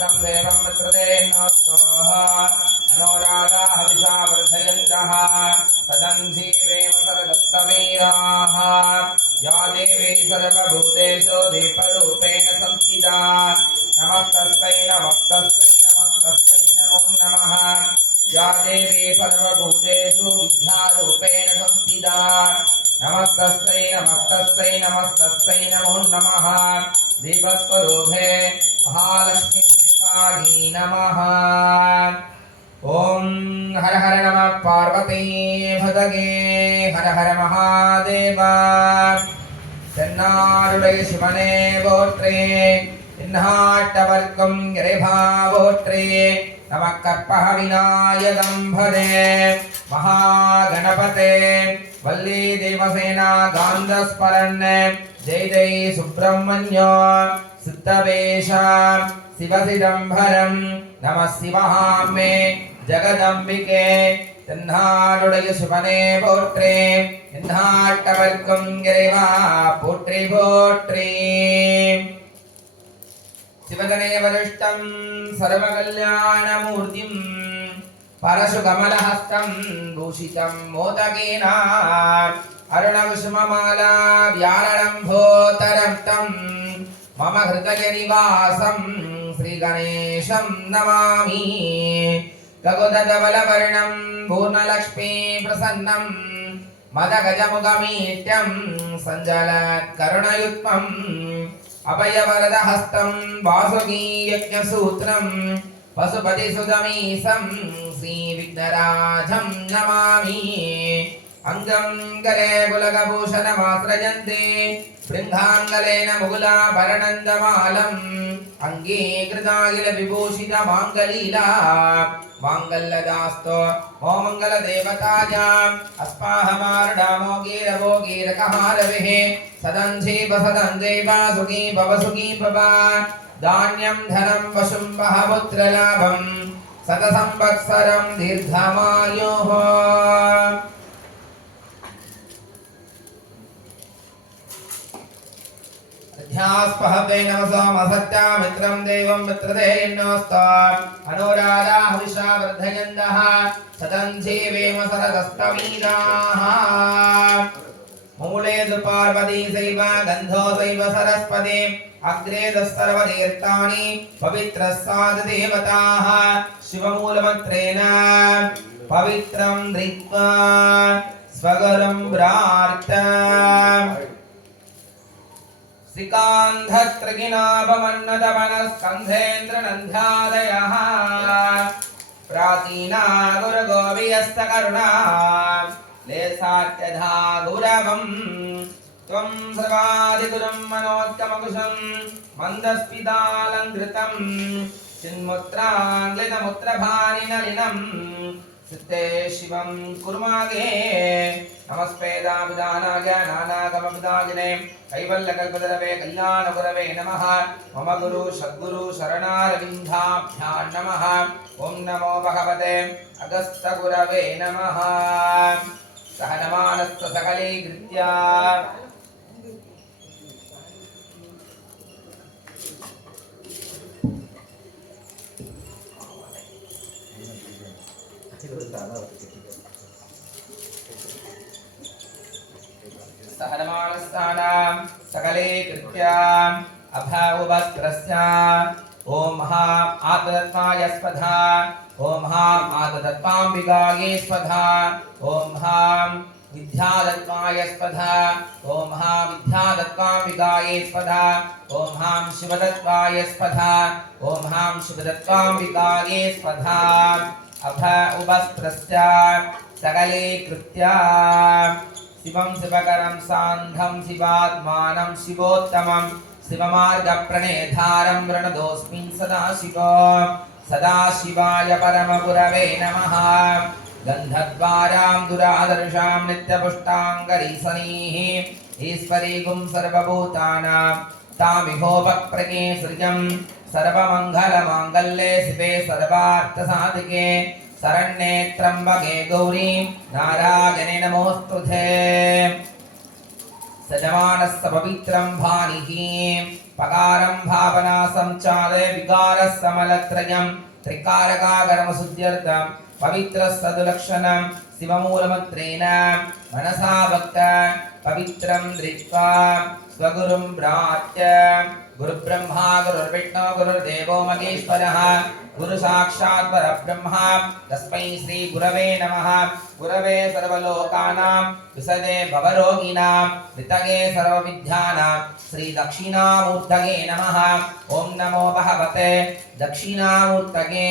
मित्रं देवं मित्रदेनो स्वाहा अनुराधा हविषा वर्धयन्तः तदंसि प्रेम सरदत्तवीराः या देवी सर्वभूतेषु दीपरूपेण संस्थिता नमस्तस्यै नमस्तस्यै नमस्तस्यै नमो नमः या देवी सर्वभूतेषु विद्यारूपेण संस्थिता नमस्तस्यै नमस्तस्यै नमस्तस्यै नमो नमः देवस्वरूपे महालक्ष्मीकायै नमः। ओम हर हर नमः पार्वती भदगे हर हर महादेव தென்னாடுடைய சிவனே போற்றே தென்னாட்டவர்க்கும் இறைவா போற்றே நமக்கற்பக விநாயகம் பதே மகாகணபதே வள்ளி தேவசேனா காந்தஸ்மரன் ஜெய ஜெய சுப்பிரமணிய சித்தவேஷ சிவசிதம்பரம் நம சிவஹாமே ஜகதம்பிகே தென்னாடுடைய சிவனே போற்றே தென்னாட்டவர்க்கும் இறைவா போற்றி போற்றி சிவதனே வரிஷ்டம் சர்வகல்யாணமூர்த்திம் பரசுகமலஹஸ்தம் பூஷிதம் மோதகேன அருணகுசுமமாலா வியாழம்போதரக்தம் மம ஹிருதய நிவாசம் ஸ்ரீ கணேசம் நமாமி गगुदधवलवर्णं पूर्णलक्ष्मी प्रसन्नं मदगजमुखमीट्यं सञ्जलत्करुणयुत्मं अभयवरदहस्तं वासुकीयज्ञसूत्रं पशुपतिसुतमीशं श्रीविघ्नराजं नमामि अंगं करे कुलगभूषणमाश्रयन्ते बृन्दाङ्गलेन मुकुलाभरणन्दमालम् अंगीकृताखिल विभूषित माङ्गलीला माङ्गल्यदास्तो ओ मङ्गलदेवतायाम् अस्माहमार्डामो गीरवो गीरकहारविः सदञ्जीव सदञ्जैव सुखी भव धान्यं धनं वशुं वहपुत्रलाभं शतसंवत्सरं दीर्घमायुः। ध्यास्पहवे नमसो मसत्या मित्रं देवं मित्रदेन्नोस्ता अनुराधा हविषा वर्धयन्तः सदञ्जीवेम सरदस्तवीराः मूले तु पार्वती सैव गन्धो सैव सरस्वती अग्रे सर्वतीर्थानि पवित्रस्साद् देवताः शिवमूलमन्त्रेण पवित्रं धृत्वा स्वगुरुं प्रार्थय श्रीकान्धत्रिगिनाभमन्नदवनस्कन्धेन्द्रनन्ध्यादयः प्राचीना गुरुगोवियस्तकरुणा लेसात्यधा गुरवं त्वं सर्वादिगुरुं मनोत्तमकुशं मन्दस्मितालङ्कृतं चिन्मुद्राङ्लितमुत्रभानिनलिनं सिद्धे शिवं कुर्मागे नमस्पेदाभिधानाय नानागमभिधागिने कैवल्यकल्पतरवे कल्याणगुरवे नमः मम गुरु सद्गुरु शरणारविन्दाभ्यां नमः ओं नमो भगवते अगस्त्यगुरवे नमः सहनमानस्य सकलीकृत्य सहनमानस्तानां सकले कृत्याम् अभाववस्त्रस्य ओं महा आतदत्माय स्पधा ओं महा आतदत्माम्बिकायै स्पधा ओं महा विद्यादत्माय स्पधा ओं महा विद्यादत्माम्बिकायै स्पधा ओं महा शिवदत्ताय स्पधा ओं महा शिवदत्ताम्बिकायै स्पधा अभाववस्त्रस्य सकले कृत्याम् शिवं शिवकरं सान्धं शिवात्मानं शिवोत्तमं शिवमार्गप्रणेधारं प्रणतोऽस्मि सदाशिवाय परमगुरवे नमः गन्धद्वारां दुरादर्शां नित्यपुष्टाङ्गरीसनीः ईश्वरीगुं सर्वभूतानां तामिहोपप्रके श्रियं सर्वमङ्गलमाङ्गल्ये शिवे सर्वार्थसाधिके शरण्ये त्र्यम्बके गौरी नारायणे नमोस्तुते सदा यजमानस्य पवित्रं भानिः पकारं भावना संचालय विकारः समलत्रयं त्रिकारकागरमशुद्ध्यर्थं पवित्रस्तदुलक्षणं शिवमूलमन्त्रेण मनसा भक्त पवित्रं दृष्ट्वा स्वगुरुं प्रार्थ्य गुरुब्रह्मा गुरुर्विष्णु गुरुर्देवो महेश्वरः गुरु साक्षात् परब्रह्मा तस्मै श्री गुरवे नमः। गुरवे सर्वलोकानां विसदे भवरोगिणां वितगे सर्वविद्यानां श्री दक्षिणामूर्तये नमः। ओम नमो भगवते दक्षिणामूर्तये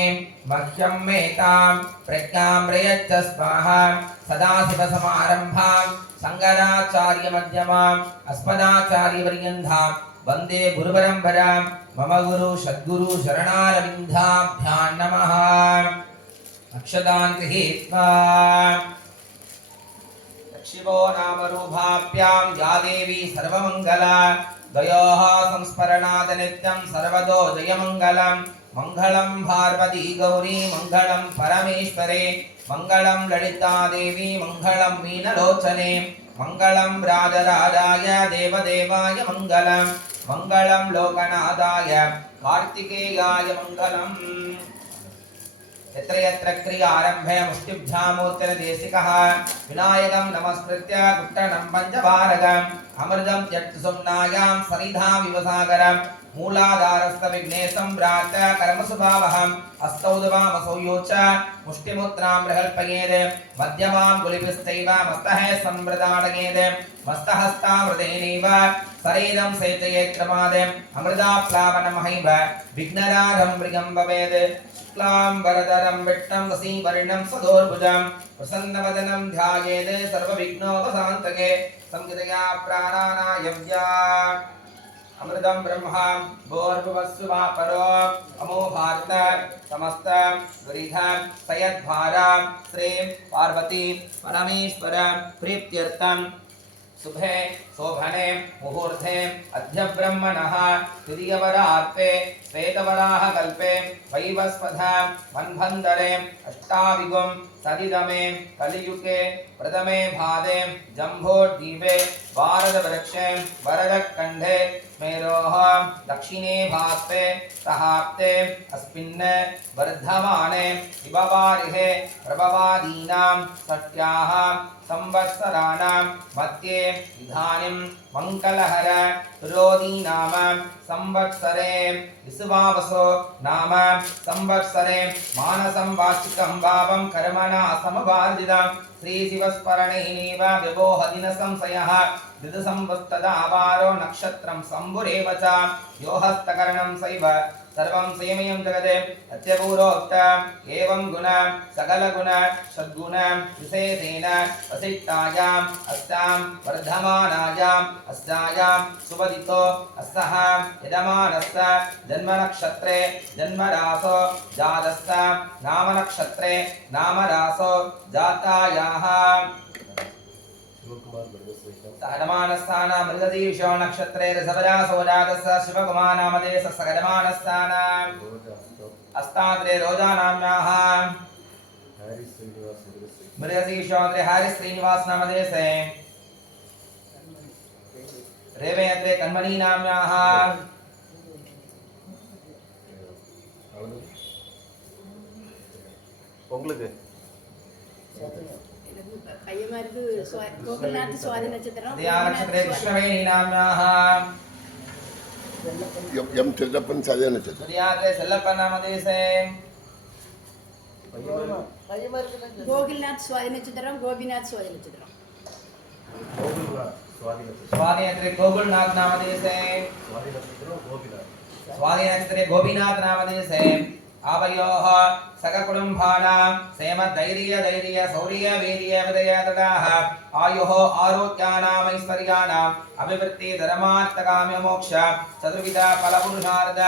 मह्यं मेतां प्रज्ञां प्रयच्छ स्वाहा। सदाशिवसमारम्भां शङ्कराचार्यमध्यमाम् अस्मदाचार्यपर्यन्तां वन्दे गुरुपरम्परां। मम गुरु सद्गुरु शरणारविन्दाभ्यां नमः। अक्षतान् गृहीत्वा शिवो नामरूपाभ्यां या देवी सर्वमङ्गला द्वयोः संस्मरणात् नित्यं सर्वतो जयमङ्गलं। मङ्गलं पार्वती गौरी मङ्गलं परमेश्वरे मङ्गलं ललिता देवी मङ्गलं मीनलोचने मङ्गलं राजराजाय देवदेवाय मङ्गलं मङ्गलं लोकनाथाय कार्तिकेयाय मङ्गलम्। यत्र यत्र क्रियारम्भे मुष्टिभ्यामूर्तिर्देशिकः विनायकं नमस्कृत्य कुट्टनं पञ्चभारगम् अमृतं त्यक्तुसुम्नायां सरिधामिव सागरम् मूलाधारस्थ विघ्नेशं प्रार्थ्य कर्मसुभावहम् अस्तौदवामसौ योच मुष्टिमुद्रां प्रकल्पयेत् मध्यमां गुलिभिश्चैव मस्तहे संवृताडयेत् मस्तहस्तामृतेनैव शरीरं सेचयेत् क्रमात् अमृताप्लावनमहैव विघ्नरारं मृगं भवेत्। शुक्लां वरदरं विष्णुं वसीवर्णं सदोर्भुजं प्रसन्नवदनं ध्यायेत् सर्वविघ्नोपशान्तये। संगीतया प्राणानायव्या अमृतं ब्रह्मा भूर्भुवस्सुवा परो अमो भारत समस्त गुरिध सयद्भारा श्री पार्वती परमेश्वर प्रीत्यर्थं शुभे शोभने मुहूर्ते अद्य ब्रह्मणः तृतीयवरार्ते श्वेतवराह कल्पे वैवस्वथ मन्वन्तरे अष्टाविगुं सदिदमे कलियुगे प्रथमे भादे जम्बोद्वीपे भारतवृक्षे वरदखण्डे स्मेरोः दक्षिणे भास्ते सहाप्ते अस्मिन् वर्धमाने विभवारिहे प्रभवादीनां षष्ट्याः संवत्सराणां मध्ये इदानीं मङ्गलहर तुरोदी नाम संवत्सरे विसुवावसो नाम संवत्सरे मानसं वार्षिकं भावं कर्मणा समवार्जितं श्रीशिवस्मरणेनैव विभोहदिन संशयः ऋतुसंवत्सदावारो नक्षत्रं शम्भुरेव च यो हस्तकरणं सैव सर्वं संयमयं जगते अत्यपूरोक्त एवं गुण सकल गुण सद्गुण विशेषेण वसिष्ठायाम् अस्यां वर्धमानायाम् अस्यां सुवदितो अस्सः यजमानस्य जन्मनक्षत्रे जन्मरासो जातस्य नामनक्षत्रे नामरासो जातायाः सगडमानस्थान मृगशीर्षो नक्षत्रे ऋषभरासो जातस्य शिवकुमार नामधेयस्य सगडमानस्थान अस्ताद्रे रोजा नाम्याः मृगशीर्षो हरि श्रीनिवास नामधेयसे रेवयत्रे कन्मणी नाम्याः உங்களுக்கு ஐயமாருக்கு கோகுல்நாத் சுவாதி நட்சத்திரம் நட்சத்திரே கிருஷ்ணவேணி நாம்யாः எம் செல்லப்பன் சதய நட்சத்திரம் சதியாத்ரே செல்லப்பன் நாமதேசே கோகுல்நாத் சுவாதி நட்சத்திரம் கோபிநாத் சுவாதி நட்சத்திரம் स्वाति नक्षत्रे गोकुलनाथ नामधेयसे स्वाति नक्षत्रे गोपीनाथ नामधेयसे आवयोः सककुटुम्बानां क्षेमधैर्य शौर्य वीर्य विदयतडाः आयुः आरोग्यानाम् ऐश्वर्याणाम् अभिवृद्धि धर्मार्थकाम्य मोक्ष चतुर्विध फलपुरुषार्थ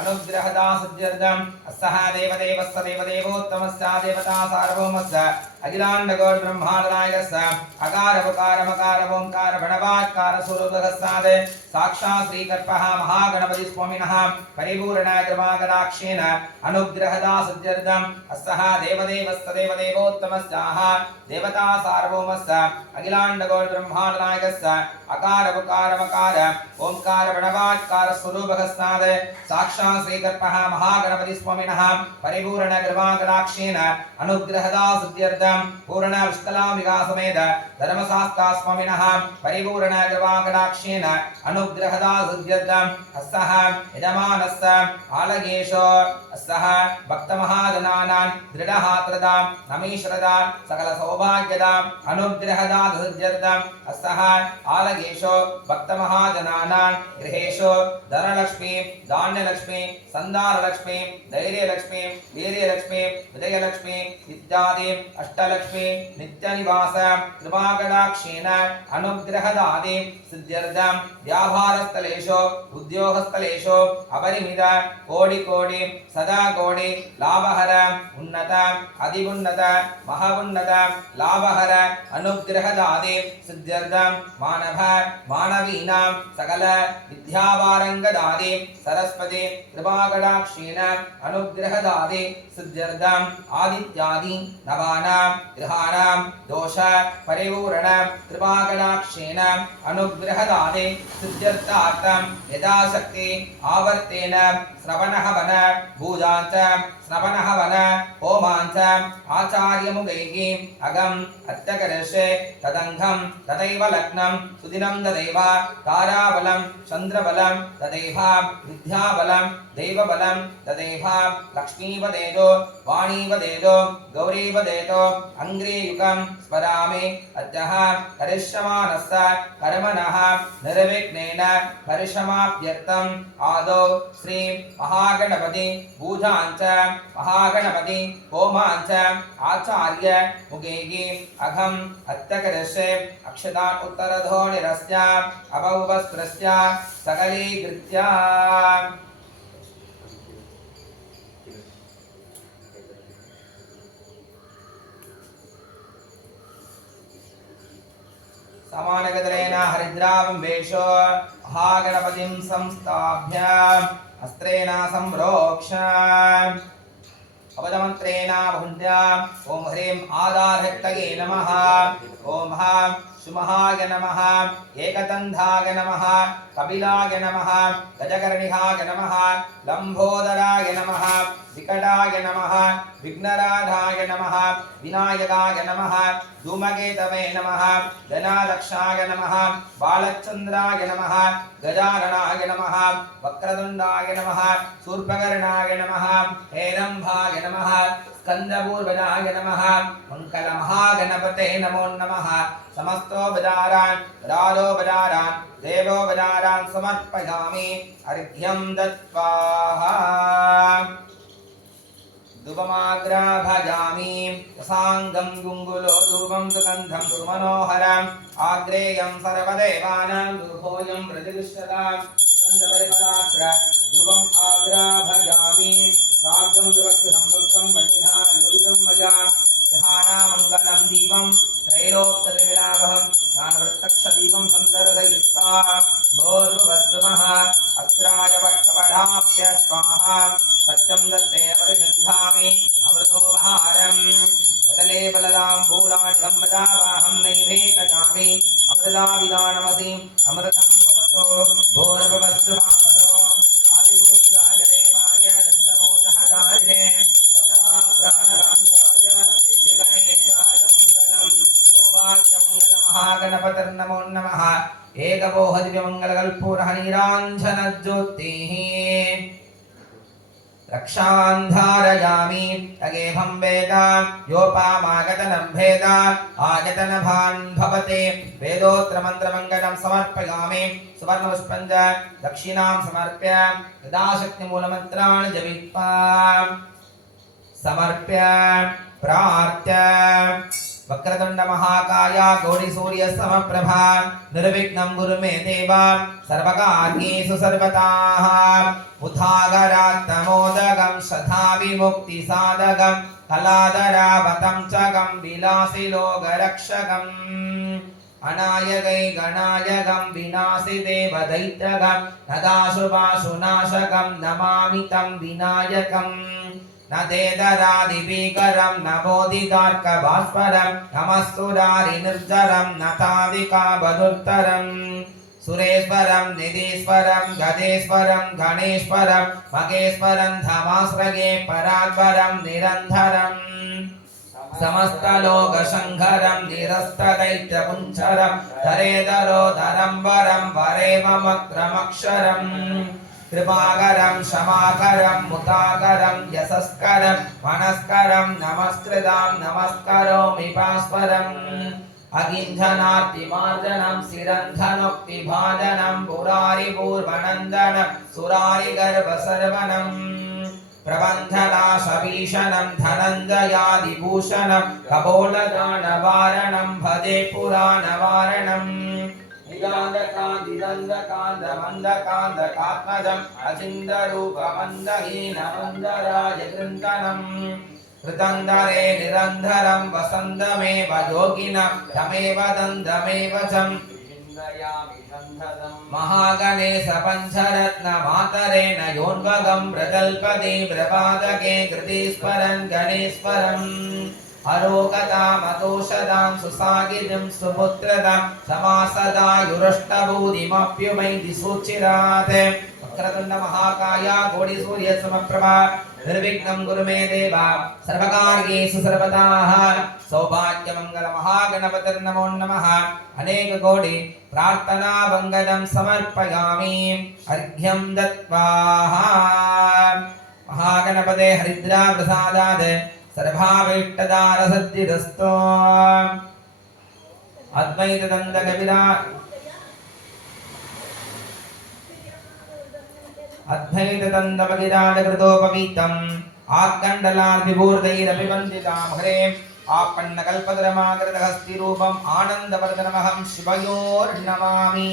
अनुग्रहदा सिद्ध्यर्थम् अस्सः देवदेवस्य देवदेवोत्तमस्य देवता सार्वभौमस्य अखिलाण्डकोटि ब्रह्माण्डनायकस्य अकार उकार मकार ओंकार प्रणवाकार स्वरूपगस्सादे साक्षात् श्रीकल्पः महागणपति स्वामिनः परिपूर्ण कृपाकटाक्षेण अनुग्रहदा सिद्ध्यर्थम् अस्सः देवदेवस्य देवदेवोत्तमस्याः देवता सार्वभौमस्य अखिलाण्डकोटि ब्रह्माण्डनायकस्य अकार उकार मकार ओंकार प्रणवाकार स्वरूपकस्नाद साक्षात् श्रीकल्पः महागणपति स्वामिनः परिपूर्ण कृपाकटाक्षेण अनुग्रहदा सिद्ध्यर्थं पूर्ण विष्कलाम्बिका समेत धर्मशास्त्रा स्वामिनः परिपूर्ण कृपाकटाक्षेण अनुग्रहदा सिद्ध्यर्थं अस्सः यजमानस्य आलगेशो अस्सः भक्तमहाजनानां दृढहात्रदां नमीश्वरदां सकल सौभाग्यदां अनुग्रहदा सिद्ध्यर्थं अस्सः आलगेशो भक्तमहाजनानां गृहेषु धनलक्ष्मी धान्यलक्ष्मी संदारलक्ष्मी धैर्यलक्ष्मी वीर्यलक्ष्मी विजयलक्ष्मी इत्यादि अष्टलक्ष्मी नित्यनिवास कृपाकटाक्षेण अनुग्रहदादि सिद्ध्यर्थं व्यापारस्थलेषु उद्योगस्थलेषु अपरिमित कोटि कोटि सदा कोटि लाभहर उन्नत अधिउन्नत महउन्नत लाभहर अनुग्रहदादि सिद्ध्यर्थं मानव मानवीनां सकल विद्यावारंगदादि सरस्वती कृपाकटाक्षेण अनुग्रहदादि सिद्ध्यर्थं आदित्यादि नवानां ग्रहाणां दोष परिपूर्ण कृपाकटाक्षेण अनुग्रहदादि सिद्ध्यर्थार्थं यथाशक्ति आवर्तेन श्रवणः वन भूजाञ्च श्रवणः वन होमाञ्च आचार्यमुखैः अगम् अत्यकर्षे तदङ्घं तदैव लग्नं सुदिनं तदैव ताराबलं चन्द्रबलं तदैव विद्याबलं दैवबलं तदैव लक्ष्मीवदेतो वाणीवदेतो गौरीवदेतो अङ्ग्रेयुगं स्मरामि अद्यः करिष्यमाणस्य कर्मणः निर्विघ्नेन परिसमाप्त्यर्थम् आदौ श्री महागणपति पूजाञ्च महागणपति होमाञ्च आचार्य मुखैः अघम् अत्यकर्षे अक्षतान् उत्तरधोनिरस्य अभवस्त्रस्य सकलीकृत्य समानगतरेण हरिद्राबिम्बेषु महागणपतिं संस्थाप्य अस्त्रेण संप्रोक्ष अवदमन्त्रेण भुञ्ज ओम ह्रीं आदारहक्तये नमः ओम सुमहाय नमः एकदन्धाय नमः कपिलाय नमः गजकर्णिहाय नमः लम्बोदराय नमः विकटाय नमः विघ्नराधाय नमः विनायकाय नमः धूमकेतवे नमः गणाध्यक्षाय नमः बालचन्द्राय नमः गजाननाय नमः वक्रतुण्डाय नमः शूर्पकर्णाय नमः हेरम्भाय नमः स्कन्दपूर्वजाय नमः मंगलमहागणपते नमो नमः समस्तो बजारान् राजो बजारान् देवो बजारान् समर्पयामि अर्घ्यं दत्त्वा धूपमाग्राभजामि रसाङ्गं गुङ्गुलो धूपं सुगन्धं सुमनोहरम् आग्रेयं सर्वदेवानां धूपोऽयं प्रतिष्ठतां सुगन्धपरिमलाक्ष धूपम् आग्राभजामि साग्रं सुभक्तिसंयुक्तं मणिना योजितं मया जहानामङ्गलं दीपं त्रैलोक्यविलापहं ज्ञानप्रत्यक्षदीपं सन्दर्शयित्वा भोर्भुवस्सुमः अस्त्राय वक्कपदाप्य स्वाहा सत्यं दत्ते परिगृह्णामि अमृतोपहारम् सकले बलदाम्बूलानि सम्मदावाहं नैवेतयामि अमृताविदानमसि अमृतं भवतो भोर्भुवस्सु मापदो आदिपूज्याय देवाय दण्डमोदहदारिणे सदा प्राणकान्ताय श्रीगणेशाय मङ्गलम् सौभाग्यमङ्गलमहागणपतिर्नमो नमः एकबोहदिव्यमङ्गलकल्पूरहनीराञ्जनज्योतिः रक्षान्धारयामि तगेभं वेद योपामागतनं भेद आगतनभान् भवते वेदोत्तरमन्त्रमङ्गलं समर्पयामि सुवर्णपुष्पञ्च दक्षिणां समर्प्य यदाशक्तिमूलमन्त्राणि जपित्वा समर्प्य प्रार्थ्य वक्रतुण्ड महाकाय गौरीसूर्य समप्रभा निर्विघ्नं कुरु मे देव सर्वकार्येषु सर्वतः उदागरात्तमोदगं सदा विमुक्तिसाधकं कलाधरावतं च गं विलासिलोकरक्षकम् अनायकै गणायकं विनाशि देवदैत्यकं नदाशुभाशुनाशकं नमामि तं विनायकम् न तेदरादिभीकरं न बोधितार्कभास्वरं नमस्तुरारि निर्जरं न ताविकावधुत्तरम् सुरेश्वरं निधीश्वरं गजेश्वरं गणेश्वरं मगेश्वरं धमास्रगे परात्परं निरन्धरम् समस्तलोकशङ्करं निरस्तदैत्यपुञ्जरं धरेधरोधरं वरं वरेममक्रमक्षरम् कृपाकरं क्षमाकरं मुदाकरं यशस्करं मनस्करं नमस्कृतं नमस्करोमि भास्वरम् अगिञ्झनार्तिमार्जनं सिरन्धनोक्तिभाजनं पुरारिपूर्वनन्दनं सुरारिगर्भसर्वनम् प्रबन्धनाशभीषणं धनञ्जयादिभूषणं कपोलदानवारणं भजे पुराणवारणम् निदान्तकान्तिदन्तकान्तमन्दकान्तकात्मजम् अचिन्तरूपमन्दहीनमन्दराजगृन्तनम् कृतन्दरे निरन्धरं वसन्तमेव योगिनं तमेव दन्तमेव चं महागणेश पञ्चरत्न मातरेण योन्वगं प्रजल्पति प्रपादके कृतीश्वरं गणेश्वरम् अरोगतामतोषदां सुसागिरिं सुपुत्रदां समासदा युरष्टभूतिमप्युमैति सुचिरात् वक्रतुण्ड महाकाय कोटिसूर्यसमप्रभा निर्विघ्नं कुरु मे देव सर्वकार्येषु सर्वदाः सौभाग्यमङ्गल महागणपतिर्नमो नमः अनेक कोटि प्रार्थना वंदनं समर्पयामि अर्घ्यं दत्वा महागणपते हरिद्रा प्रसादात् सर्वाभीष्टदारसद्धिरस्तो अद्वैतदन्तविराजकृतोपवीतम् आकण्डलाद्विभूर्दैरभिवन्दितां हरे आपन्नकल्पतरमाकृतहस्तिरूपम् आनन्दवर्धनमहं शिवयोर्नमामि।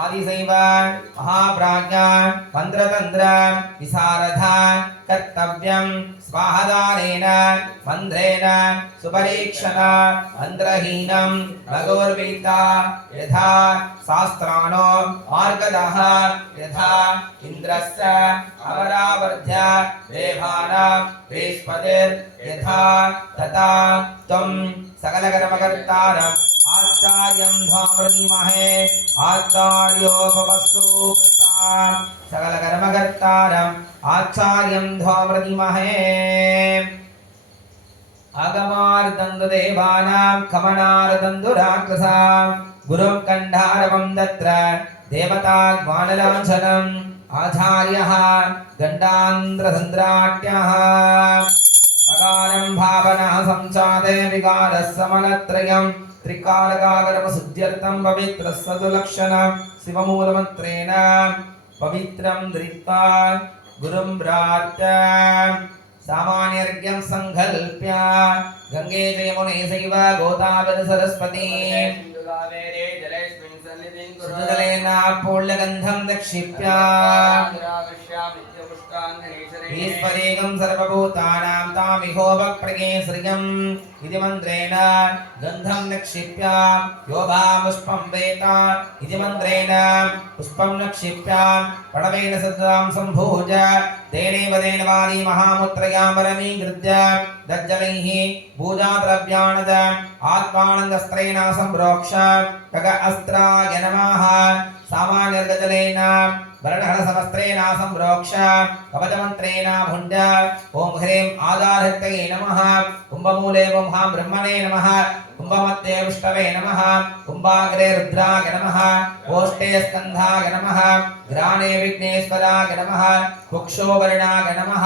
आदिशैव महाप्राज्ञा मन्त्रतन्त्र विशारद कर्तव्यं स्वाहादानेन मन्त्रेण सुपरीक्षण मन्त्रहीनं भगवद्गीता यथा शास्त्राणो मार्गदः यथा इन्द्रस्य अमरावर्ध्य देवानां बृहस्पतिर्यथा तथा त्वं सकलकर्मकर्तारम् आचार्यं ध्वामृमहे आचार्योपवस्तु सकलकर्मकर्तारम् आचार्यं ध्वामृमहे आगमार्दन्तदेवानां कमनार्दन्तुराक्षसां गुरुं कण्ठारवं तत्र देवताग्मानलाञ्छनम् आचार्यः गण्डान्ध्रसन्द्राट्यः अकारं भावनः संचादे विकारः समलत्रयम् त्रिकालकागरमशुद्ध्यर्थं पवित्रः सदुलक्षणं शिवमूलमन्त्रेण पवित्रं धृत्वा गुरुं प्रार्थ्य सामान्यर्घ्यं सङ्कल्प्य गङ्गे च यमुने चैव गोदावरी सरस्वती सुजलेन पूर्णगन्धं निक्षिप्य ईश्वरेकं सर्वभूतानां तामिहोपप्रगे श्रियम् इति मन्त्रेण गन्धं निक्षिप्य यो वा पुष्पं वेद इति मन्त्रेण पुष्पं निक्षिप्य प्रणवेन सदां सम्भूय तेनैव तेन वादी महामुत्रया परमीकृत्य दज्जलैः पूजाद्रव्याणि च आत्मानन्दस्त्रेण सम्प्रोक्ष खग अस्त्राय नमः सामान्यर्गजलेन वर्णहरसमस्त्रेण सम्प्रोक्ष कवचमन्त्रेण भुञ्ज ॐ ह्रीं आधारहृतये नमः कुम्भमूले ब्रह्मा ब्रह्मणे नमः कुम्भमध्ये विष्णवे नमः कुम्भाग्रे रुद्राय नमः ओष्ठे स्कन्धाय नमः घ्राणे विघ्नेश्वराय नमः कुक्षोवर्णाय नमः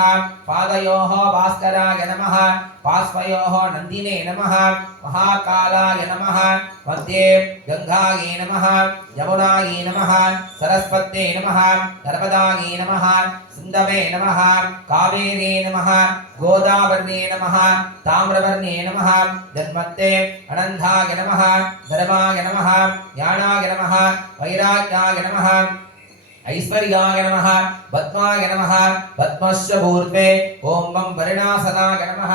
पादयोः भास्कराय नमः पार्श्वयोः नन्दिने नमः महाकालाय नमः मध्ये गंगायै नमः यमुनायै नमः सरस्वत्यै नमः नर्मदायै नमः सिन्धवे नमः कावेरी नमः गोदावर्णे नमः ताम्रवर्णे नमः जन्मत्ते अनन्ताय नमः धर्माय नमः ज्ञानाय नमः वैराग्याय नमः ऐश्वर्याय नमः पद्माय नमः पद्मस्य ऊर्ध्वे ॐ वं वरुणासनाय नमः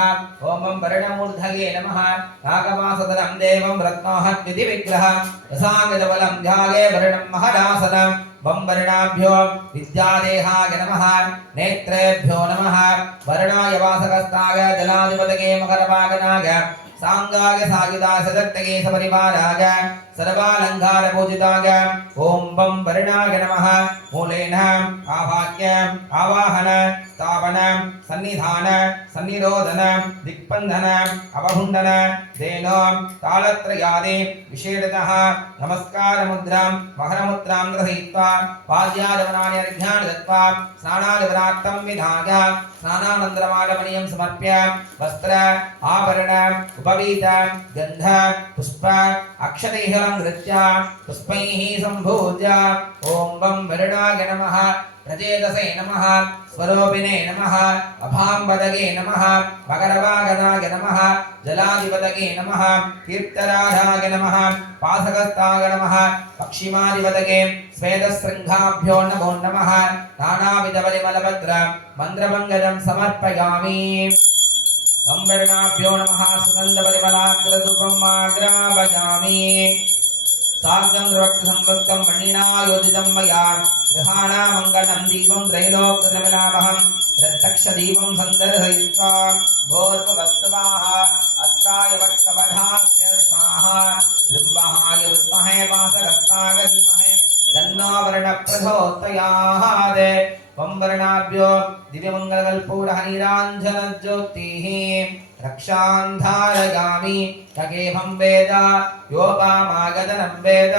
ॐ वं वरुणमूर्धये नमः नागमासदनं देवं रत्नाहद्विधि विग्रह रसांगदबलं ध्याये वरुणं महदासनं वं वरुणाभ्यो विद्यादेहाय नमः नेत्रेभ्यो नमः वरुणाय वासकस्ताय जलाधिपतये मकरवागनाय सांगाय सायुधाय सदत्तये सपरिवाराय सर्वालंकार पूजिताय ओम वं वरुणाय नमः मूलेन आवाह्य आवाहन स्थापन सन्निधान सन्निरोधन दिक्पंधन अपहुंडन धेनो तालत्रयादि विशेषतः नमस्कार मुद्रां महर मुद्रां ग्रहीत्वा पाद्यादवनानि अर्घ्यानि दत्त्वा स्नानादिवरात्तं विधाय स्नानानन्तरमालमणीयं समर्प्य वस्त्र आभरण उपवीत गन्ध पुष्प अक्षतैः अलङ्कृत्य पुष्पैः सम्भूज्य ॐ वं वरुणाय नमः प्रचेतसे नमः स्वरूपिणे नमः अभाम्बदगे नमः मकरवागनाय नमः जलाधिपतये नमः कीर्तराधाय नमः पासकस्ताय नमः पक्षिमाधिपतये स्वेदशृङ्गाभ्यो नमो नमः नानाविधपरिमलभद्र मन्त्रमङ्गलं समर्पयामि तं वर्णाभ्यो नमः सुगन्धपरिमलाग्रधूपम् आग्रापयामि सार्धं द्रवक्तसंवृक्तं मणिना योजितं मया गृहाणा मङ्गलं दीपं त्रैलोक्यमिलामहं प्रत्यक्षदीपं सन्दर्शयित्वा भोर्भुवस्वाः अस्त्राय वट्कवधास्य स्वाहा जृम्बहाय विद्महे वासगस्ताय धीमहि तन्नो वर्णप्रचोदयात् वं वर्णाभ्यो दिव्यमङ्गलकल्पूरहनिराञ्जनज्योतिः रक्षां धारयामि तगेहं वेद योपामागतनं वेद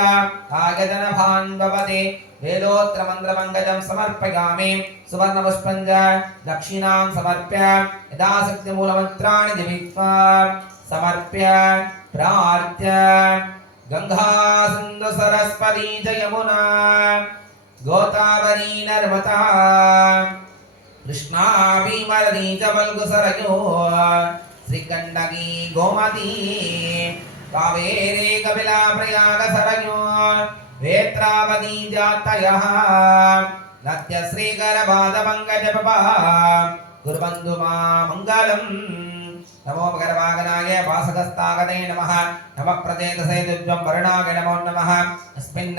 आगतनभान् भवति वेदोत्तरमन्त्रमङ्गलं समर्पयामि सुवर्णपुष्पञ्च दक्षिणां समर्प्य यथाशक्तिमूलमन्त्राणि जपित्वा समर्प्य प्रार्थ्य गङ्गा सिन्धु सरस्वती च यमुना गोदावरी नर्मदा कृष्णा भीमनदी च फल्गुसरयो श्रीगण्डकी गोमती कावेरी कपिला प्रयाग सरयो वेत्रावती जातयः नत्यश्रीकरपादपङ्कजपपा कुर्वन्तु मां मङ्गलम् नमो मकरवागनाय वासकस्तागते नमः नमः प्रचेतसे दिव्यं वरुणाय नमो नमः अस्मिन्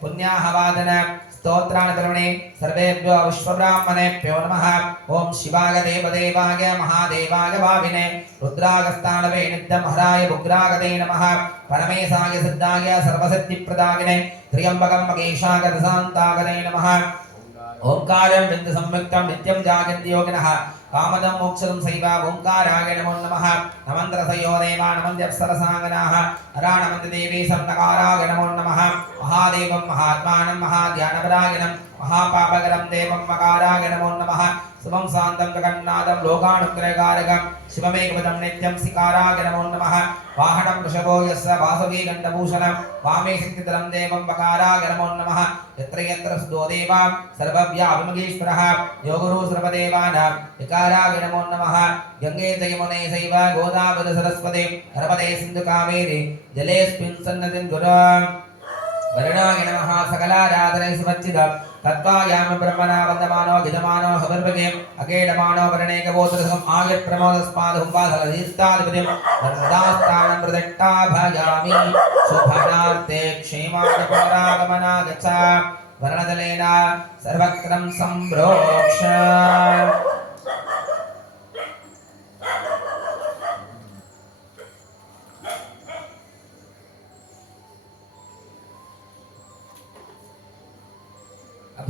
पुण्याहवादन स्तोत्राणि कर्मणि सर्वेभ्यो विश्वब्राह्मणेभ्यो नमः ओम शिवाय देवदेवाय महादेवाय भाविने रुद्रागस्तानवे नित्यमहराय उग्रागते नमः परमेशाय सिद्धाय सर्वसिद्धिप्रदायिने त्र्यम्बकं महेशाय रसान्तागते नमः ओंकारं बिंदु संयुक्तं नित्यं जागन्ति योगिनः कामदं मोक्षदं सैव ओंकाराय नमो नमः नमन्त्रसयो देवा नमन्त्यप्सरसाङ्गनाः अराणमन्ति देवी सम्नकाराय नमो नमः महादेवं महात्मानं महाध्यानपरायणं महापापकरं देवं मकाराय नमो नमः शुभं शान्तं जगन्नाथं लोकानुग्रहकारकं शिवमेकपदं नित्यं सिकाराय नमो नमः वाहनं वृषभो यस्य वासवी गण्डभूषणं वामे शक्तिधरं देवं मकाराय नमो नमः यत्र यत्र सुदो देवा सर्वव्यापिमगेश्वरः योगुरु सर्वदेवानां विकाराय नमो नमः गंगे च यमुने चैव गोदावरी सरस्वती नर्मदे सिन्धु कावेरी जलेऽस्मिन् सन्निधिं कुरु वरुणाय नमः सकलाराधनै समर्चित तत्त्वायाम ब्रह्मणा वन्दमानो गिजमानो हविर्भगे अकेडमानो वर्णेकवोत्रसम् आयप्रमोदस्मादहुम्बाधलधीस्ताधिपतिं वरदास्थानं प्रदट्टाभयामि शुभनार्थे क्षेमाय पुनरागमना गच्छ वर्णदलेन सर्वक्रं सम्प्रोक्ष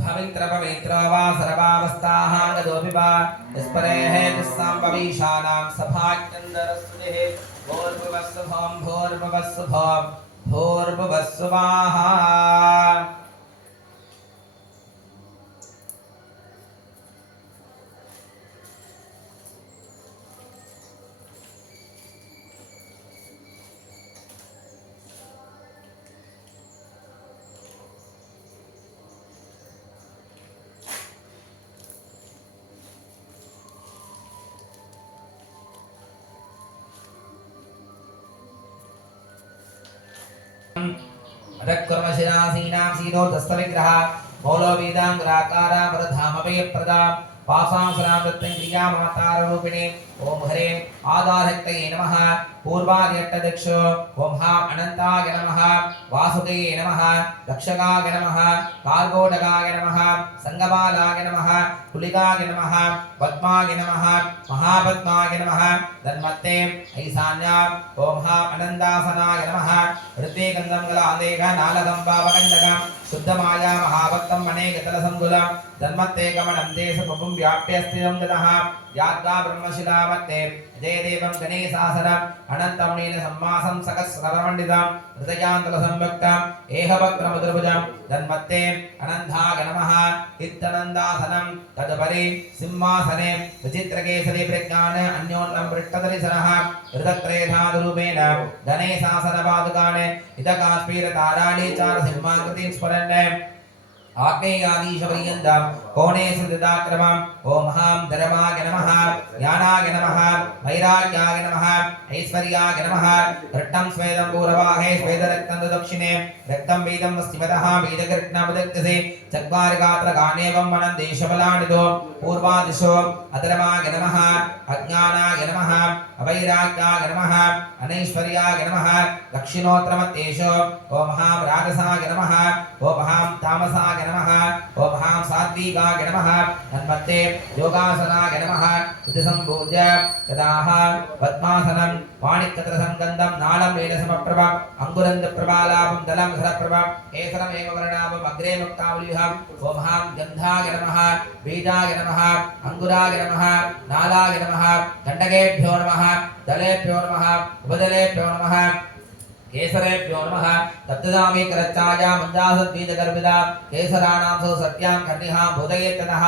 पवित्र पवित्र वा सर्वावस्थाः गदोपि वा स्परेः दुस्साम्भवीशानां सभाचन्दरस्मृतिः भोर्भुवस्सुभं भोर्भुवस्सुभं भोर्भुवस्सुवाः अदक्कर्मशिरासीनां सीदो दस्तविग्रह मौलवेदांगराकारा वरधामभयप्रदा पासांसरामृत्यङ्क्रिया मातारूपिणे ओम हरे आधारक्तये नमः पूर्वार्यट्टदिक्ष ओम हा अनन्ताय नमः वासुदेये नमः रक्षकाय नमः कार्गोडकाय नमः संगबालाय नमः कुलिकाय नमः पद्माय नमः महापद्माय नमः धन्मत्ते ऐशान्या ओम हा अनन्दासनाय नमः ऋत्विगन्धं गलादेघ नालदं पावकण्डकं शुद्धमाया महाभक्तं अनेकतलसङ्कुलं धन्मत्ते गमनं देशपपुं व्याप्य स्थितं ददः यात्रा ब्रह्मशिलामत्ते जयदेवं गणेशासनम् अनन्तं नीलसम्मासं सकस्रवमण्डितं हृदयान्तलसंयुक्तम् एहवक्त्रमधुर्भुजं धन्मत्ते अनन्ताय नमः इत्तनन्दासनं तदुपरि सिंहासने विचित्रकेसरी प्रज्ञान अन्योन्नं पृष्ठतलिसनः हृदत्रेधादुरूपेण गणेशासनपादुकान् इदकास्फीरतारालीचारसिंहाकृतिं स्फुरन् आग्नेयाधीशपर्यन्तं कोणेषु ददाक्रमम् ओम हां धर्माय नमः ज्ञानाय नमः वैराग्याय नमः ऐश्वर्याय नमः रक्तं स्वेदं पूर्वाहे स्वेदरक्तं दक्षिणे रक्तं वेदं स्थिमतः वेदकृष्णमुदक्तसे चक्वारगात्रगानेवं मनन् देशबलानिदो पूर्वादिशो अधर्माय नमः अज्ञानाय नमः अवैराग्याय नमः अनैश्वर्याय नमः दक्षिणोत्तरमत्येषु ओम हां राजसाय नमः ओम हां तामसाय नमः ओम हां सात्विकाय नमः धन्मत्ते योगासनाय नमः इति सम्पूज्य तदाह पद्मासनं वाणिकत्रसंगन्धं नालं नीलसमप्रभम् अङ्गुरन्दप्रभालाभं दलं सरप्रभम् केसरमेव वर्णाभम् अग्रे मुक्तावलिहम् ओम हां गन्धाय नमः बीजाय नमः अङ्गुराय नमः नालाय नमः दण्डकेभ्यो नमः दलेभ्यो नमः उपदलेभ्यो नमः केसरेभ्यो नमः तप्तदामि करच्चाया मञ्जासद्बीजगर्भिदा केसराणां सो सत्यां कर्णिहां बोधयेत्ततः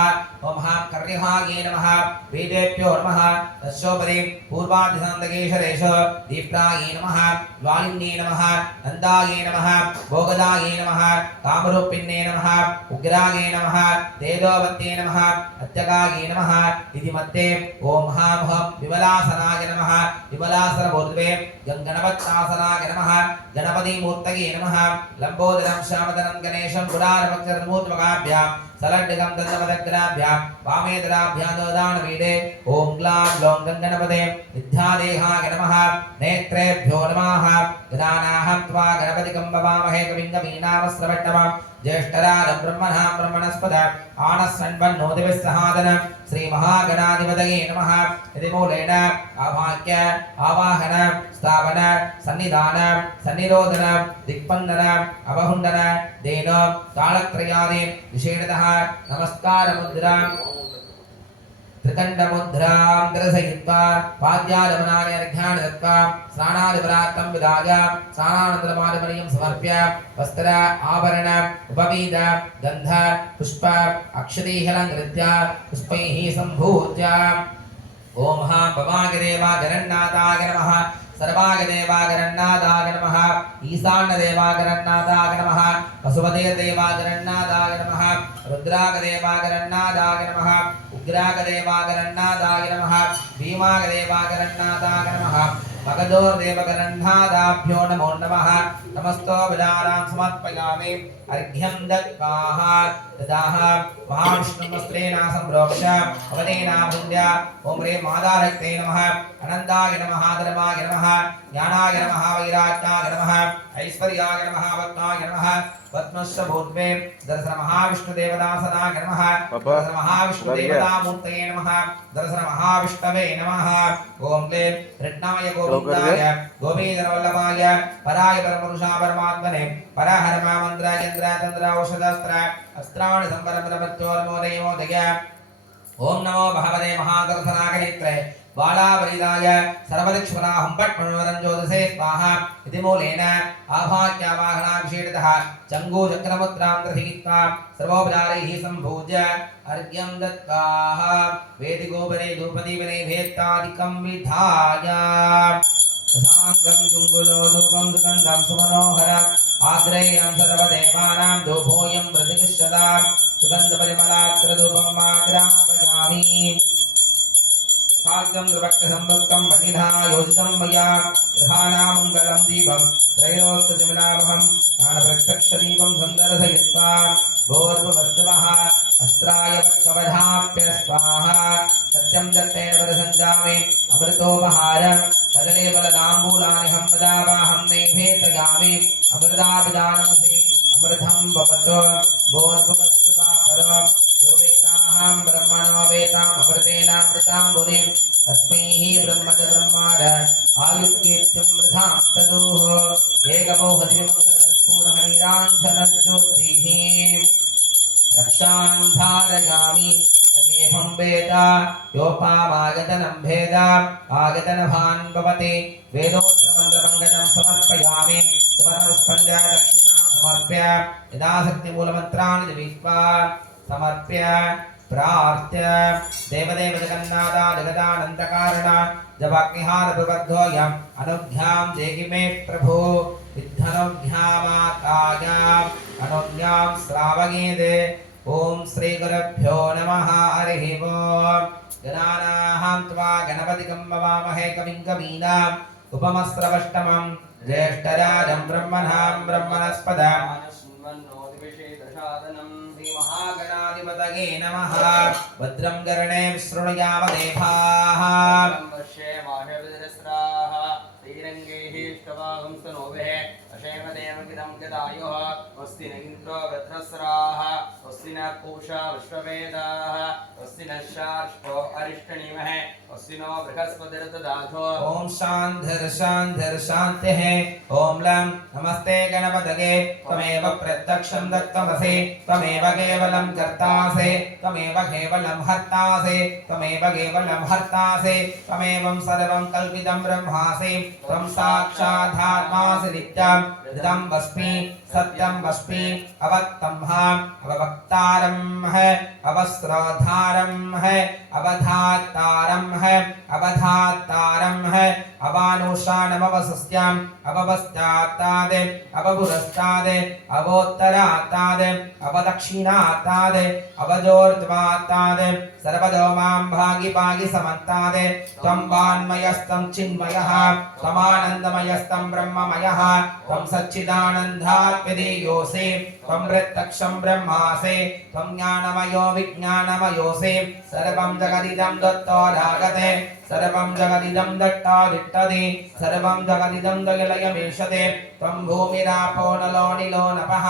ओम हां कर्णिहायै नमः बीजेभ्यो नमः तस्योपरि पूर्वादिशान्तकेशरेश दीप्तायै नमः ज्वालिन्ये नमः नन्दायै नमः भोगदायै नमः कामरूपिण्ये नमः उग्रायै नमः तेजोवत्ये नमः अत्यगायै नमः इति मत्ते ओम हां विमलासनाय नमः विमलासनबोध्वे गणपत्यासनाय नमः गणपति मूर्तये नमः लंबोदरं श्यामदनं गणेशं गुडारवक्षरमूर्ध्वकाभ्यां सलड्डकं दन्तपदग्राभ्यां वामेतराभ्यां दोदानवीडे ओम ग्लां ग्लौं गणपते विद्यादेहाय नमः नेत्रेभ्यो नमः गदानाहं त्वा गणपतिकं भवामहे कविं कवीनामस्रवट्टमं ज्येष्ठराजं ब्रह्मणां ब्रह्मणस्पद आनस्सन्वन्नोदिभिस्सहादनं श्रीमहागणाधिपतये नमः इति मूलेन आभाक्य आवाहन स्थापन सन्निधान सन्निरोधन दिक्पन्दन अवहुण्डन देन तालत्रयादि विशेषतः नमस्कार मुद्रा त्रिकण्डमुद्रां दर्शयित्वा पाद्यादमनानि अर्घ्यानि दत्त्वा स्नानादिपरार्थं विधाय स्नानानन्तरमादिमनीयं समर्प्य वस्त्र आभरण उपवीत गन्ध पुष्प अक्षतीहलङ्कृत्य पुष्पैः सम्भूत्य ओम हां भवागदेवागरन्नाथाय नमः सर्वागदेवागरन्नाथाय नमः ईशान्यदेवागरन्नाथाय नमः वसुपतिर्देवागरन्नाथाय नमः रुद्रागदेवागरन्नाथाय नमः उग्रागदेवागरन्नाथाय नमः भीमागदेवागरन्नाथाय नमः मगधोर्देवगरन्नाथाभ्यो नमो नमः नमस्तो विदारां समर्पयामि अर्घ्यं दत्त्वाः तदाह महाविष्णुमस्त्रेण सम्प्रोक्ष अवदेनाभुञ्ज ओम ह्रीं मादारक्ते नमः अनन्ताय नमः धर्माय नमः ज्ञानाय नमः वैराग्याय नमः ऐश्वर्याय नमः पद्माय नमः पद्मश्च भूत्वे दर्शन महाविष्णुदेवदासनाय नमः दर्शन महाविष्णुदेवतामूर्तये नमः दर्शन महाविष्णवे नमः ओम क्लीं रत्नाय गोविन्दाय गोपीधरवल्लभाय पराय परमपुरुषा परमात्मने परहरमा मन्त्र यन्त्र तन्त्र औषधस्त्र अस्त्राणि संवरमरमत्योर्मोदय ओम नमो भगवते महादर्शनागनेत्रे बालावरिदाय सर्वदिक्ष्मना हुम्पट्मणोरञ्जोदसे स्वाहा इति मूलेन आभाक्यावाहनाभिषेकतः चङ्गूचक्रमुद्रां गृहीत्वा सर्वोपचारैः सम्पूज्य अर्घ्यं दत्त्वाः वेदिकोपरि धूपदीपने भेत्तादिकं विधाय साङ्गं जुङ्गुलो धूपं सुगन्धं सुमनोहरम् आग्रेयं सर्वदेवानां धूपोऽयं प्रतिष्ठतां सुगन्धपरिमलात्रधूपं माग्रापयामि साध्यं द्रवक्तसंयुक्तं मणिना योजितं मया गृहाणामङ्गलं दीपं त्रयोस्तजमिनामहं ज्ञानप्रत्यक्षदीपं सन्दर्शयित्वा भोर्भुवस्सवः अस्त्राय कवधाप्य स्वाहा सत्यं दत्तेन वरसञ्जामे अमृतोपहारं कदले बलदाम्बूलानिहं वदावाहं नैवेदयामि अमृताभिधानमसि अमृतं वपचो भोर्भुवस्सवा परं यो वेताहं ब्रह्मणो वेताम् अमृतेनामृतां मुनिम् अस्मै हि ब्रह्मज ब्रह्माण आयुर्कीर्तिं वृथां तदुः एकमोहदिवमङ्गलकल्पूरहरिराञ्जनज्योतिः रक्षां धारयामि यज्ञं वेद योपामागतनं भेद आगतनभान् भवति वेदोत्तरमन्त्रमङ्गलं समर्पयामि सुवर्णपुष्पञ्जा दक्षिणां समर्प्य यदाशक्तिमूलमन्त्राणि जपयित्वा समर्प्य प्रार्थ्य देवदेव जगन्नाथ जगदानन्दकारण जपाग्निहार प्रबद्धोऽयम् अनुज्ञां देहि मे प्रभो विद्धनुज्ञामाताय अनुज्ञां श्रावयेदे ओम श्री गुरुभ्यो नमः हरिः ओम् गणानां त्वा गणपतिं भवामहे कविं कवीनाम् उपमस्रवष्टमं ज्येष्ठराजं ब्रह्मणां ब्रह्मणस्पद श्रीमहागणाधिपतये नमः भद्रं कर्णे विशृणुयाम देवाः स्वस्ति न इंद्रो वृत्रस्राः स्वस्ति न पूषा विश्ववेदाः स्वस्ति न शार्ष्टो अरिष्टनिमः स्वस्ति नो बृहस्पतिर्दधातु ओम शान्तिः ओम लं नमस्ते गणपतये त्वमेव प्रत्यक्षं दत्तमसि त्वमेव केवलं कर्तासि त्वमेव केवलं हर्तासि त्वमेव केवलं हर्तासि त्वमेवं सर्वं कल्पितं ब्रह्मासि त्वं साक्षादात्मासि नित्यं हृदं वस्मि सत्यं वस्मि अवक्तं अववक्तारं है अवस्त्रधारं है अवधातारं है अवधातारं है अवानुषाणमवसस्याम् अववस्तातादे अवपुरस्तादे अवोत्तरातादे अवदक्षिणातादे अवजोर्ध्वातादे सर्वदो मां भागि भागि समन्तादे त्वं वान्मयस्तं चिन्मयः त्वमानन्दमयस्तं ब्रह्ममयः त्वं सच्चिदानन्दात्मदेयोऽसि त्वं प्रत्यक्षं ब्रह्मासि त्वं ज्ञानमयो विज्ञानमयोऽसि सर्वं जगदिदं दत्तोरागते सर्वं जगदिदं दत्तादिष्टति सर्वं जगदिदं दगिलयमीशते त्वं भूमिरापो नलो निलो नभः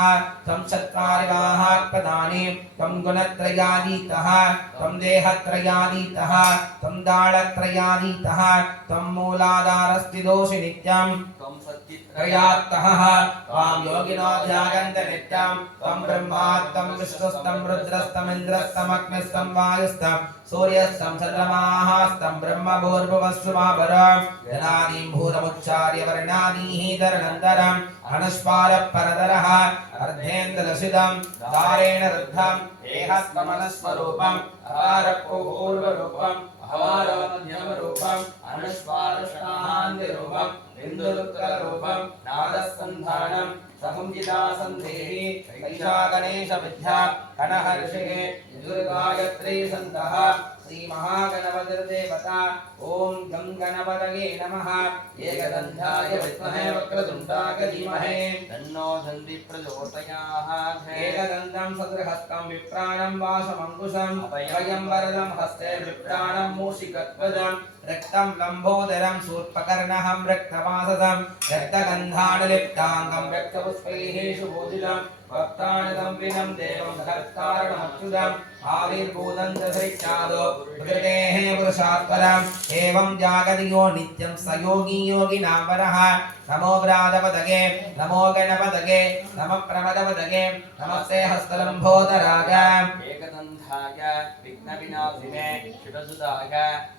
त्वं चत्वारि वाहात्पदानि त्वं गुणत्रयातीतः त्वं देहत्रयातीतः त्वं दाळत्रयातीतः त्वं मूलाधारस्थितोषि नित्यं त्वं सच्चित्रयात्तः त्वां योगिनो ध्यायन्ते नित्यं त्वं ब्रह्मा त्वं विष्णुस्तं रुद्रस्तमिन्द्रस्तमग्निस्तं वायुस्तं सूर्यस्तं चन्द्रमास्तं ब्रह्मभूर्भुवस्सुमापरं जनादीं भूरमुच्चार्य वर्णादीः तरणन्तरम् अनुस्वारपरतरः अर्धेन्द्रलसितं दारेण रुद्धम् एहस्तमनस्वरूपम् अकारपूर्वरूपम् अवारोमध्यमरूपम् अनुस्वारषाहान्तिरूपम् बिन्दुरुत्तररूपम् नादस्सन्धानम् समुञ्जितासन्धेहि कैषा गणेशविद्या कणहर्षिः दुर्गायत्री सन्तः श्रीमहागणपतिर्देवता ओम गं गणपतये नमः एकदन्ताय विद्महे वक्रतुण्डाय धीमहि तन्नो दन्ति प्रचोदयात् एकदन्तं सदृहस्तं विप्राणं वासमङ्कुशम् अभयं वरदं हस्ते विप्राणं मूषिकध्वजं रक्तं लम्बोदरं शूर्पकर्णहं रक्तवाससं रक्तगन्धानुलिप्ताङ्गं रक्तपुष्पैः सुबोधितं भक्तानिदं विनं देवं भक्तारणमच्युतम् आविर्भूतं च सैत्यादो प्रकृतेः पुरुषात्परम् एवं जागतियो नित्यं स योगी योगिनां वरः नमो व्राजपतये नमो गणपतये नमः प्रमदपतये नमस्ते हस्तलम्बोदराय एकदन्ताय विघ्नविनाशिने शिवसुताय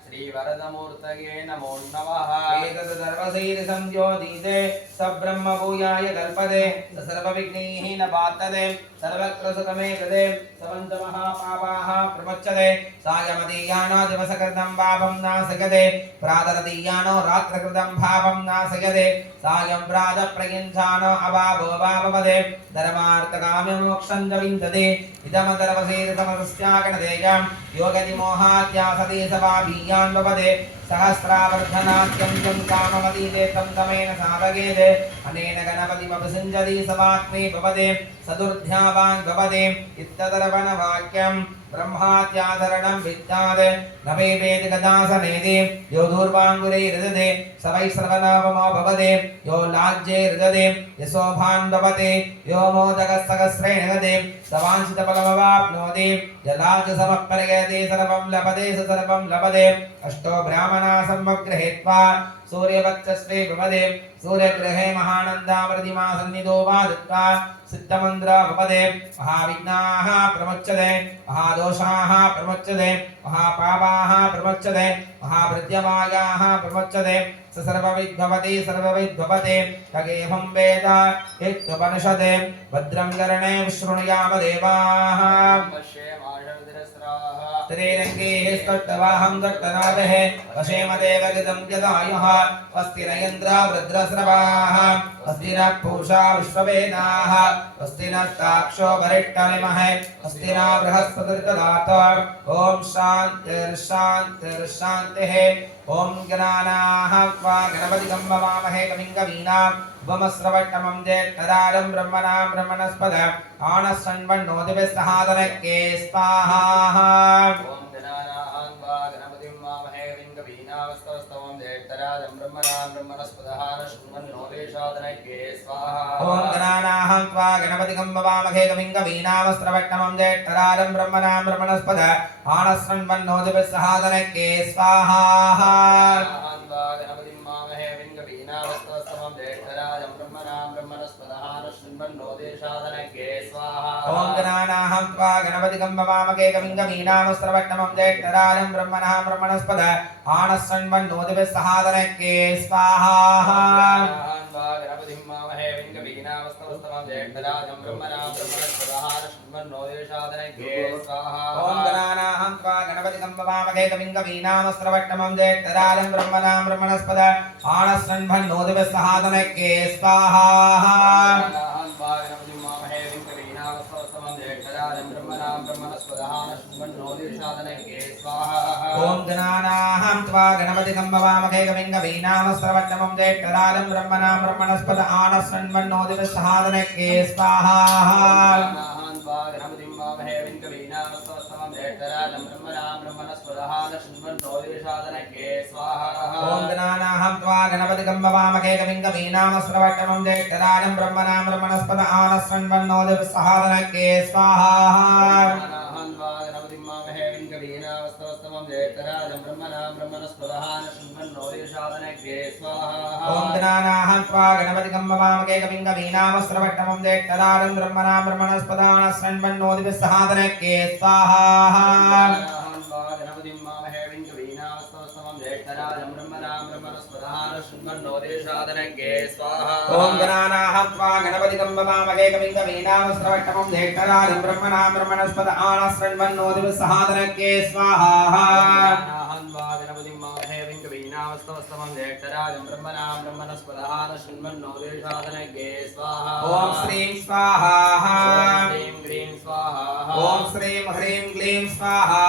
श्रीवरदमूर्तये नमो नमः एतत् सर्वशैर्संयोदिते सब्रह्मभूयाय कल्पते सर्वविघ्नैः न बाधते सर्वत्र सुखमे कृते समन्तमहापापाः प्रमुच्यते प्रमुच्यते सायमदीयानो दिवसकृतं पापं नाशयते प्रातरदीयानो रात्रकृतं पापं नाशयते सायं प्रातःप्रयुञ्जानो अभावो भावपदे धर्मार्थकाम्यमोक्षं च विन्दते इदमतरवसेतमस्यागणदेयं योगनिमोहाद्यासते सवाभीयान् भवते सहस्रावर्धनाख्यं यं काममतीते तं तमेन साधयेते अनेन गणपतिमभिषिञ्चति सवात्मे भवते सदुर्ध्यावान् भवते इत्तदर्पणवाक्यं ब्रह्माद्याधरणं विद्यात् न मे वेदगदासनेति यो दूर्वाङ्गुरे हृदते स वै सर्वनामो भवते यो लाज्ये हृदते यशोभान् भवते यो मोदकसहस्रेण हृदते स वाञ्छितफलमवाप्नोति यलाज समपर्यते सर्वं लभते स सर्वं लभते अष्टो ब्राह्मणा सम्मग्रहीत्वा सूर्यवक्षस्वे भवते सूर्यग्रहे महानन्दामृतिमा सन्निधो वा दत्त्वा सिद्धमन्त्र भवते महाविघ्नाः प्रमुच्यते महादोषाः प्रमुच्यते महापापाः प्रमुच्यते महाभृत्यमायाः प्रमुच्यते स सर्वविद्भवति सर्वविद्भवते तगेहं वेद इत्युपनिषदे भद्रं कर्णे विशृणुयाम देवाः त्रिरङ्गे स्तोत्रवाहं दत्तनाभः वशेमदेवगतं यदायुः अस्ति न इन्द्र वृद्रस्रवाः अस्ति न पूषा विश्ववेदाः अस्ति नस्ताक्षो वरिष्ठनिमः अस्ति न बृहस्पतिर्दधातु ॐ शान्तिर्शान्तिर्शान्तिः ॐ गणानाः त्वा गणपतिं भवामहे कविं कवीनाम् उपमस्रवट्टमं जेष्ठराजं ब्रह्मणां ब्रह्मणस्पद आनस्सन्वन्नोतिभिस्सहादनके स्वाहा ॐ गणानां वा गणपतिं वामहे कविं कवीनामस्तवस्तवं जेष्ठराजं ब्रह्मणां ब्रह्मणस्पद आनस्सन्वन्नोतिभिस्सहादनके स्वाहा ॐ गणानां त्वा गणपतिं भवामहे कविं कवीनामस्रवट्टमं जेष्ठराजं ब्रह्मणां ब्रह्मणस्पद आनस्सन्वन्नोतिभिस्सहादनके स्वाहा ॐ गणानां त्वा गणपतिं वामहे कविं कवीनामस्रवट्टमं जेष्ठराजं ब्रह्मणां ब्रह्मणस्पद आनस्सन्वन्नोतिभिस्सहादनके स्वाहा ॐ गणानां त्वा गणपतिं भवामहे कविं कवीनामस्रवट्टमं जेष्ठराजं ब्रह्मणां ब्रह्मणस्पद आनस्सन्वन्नोतिभिस्सहादनके स्वाहा ॐ गणानां त्वा गणपतिं वामहे कविं कवीनामस्रवट्टमं जेष्ठराजं ब्रह्मणां ब्रह्मणस्पद आनस्सन्वन्नोतिभिस्सहादनके स्वाहा ॐ गणानां त्वा गणपतिं भवामहे कविं कवीनामस्रवट्टमं जेष्ठराजं ब्रह्मणां ब्रह्मणस्पद आनस्सन्वन्नोतिभिस्सहादनके स्वाहा ॐ गणानां त्वा गणपतिं वामहे कविं कवीनामस्रवट्टमं जेष्ठराजं ब्रह्मणां ब्रह्मणस्पद आनस्सन्वन्नोतिभिस्सहादनके स्वाहा ॐ गणानां त्वा गणपतिं भवामहे कविं कवीनामस्रवट्टमं जेष्ठराजं ब्रह्मणां ब्रह्मणस्पद आनस्सन्वन्नोतिभिस्सहादनके स्वाहा ॐ श्रीं स्वाहा ॐ श्रीं ह्रीं क्लीं स्वाहा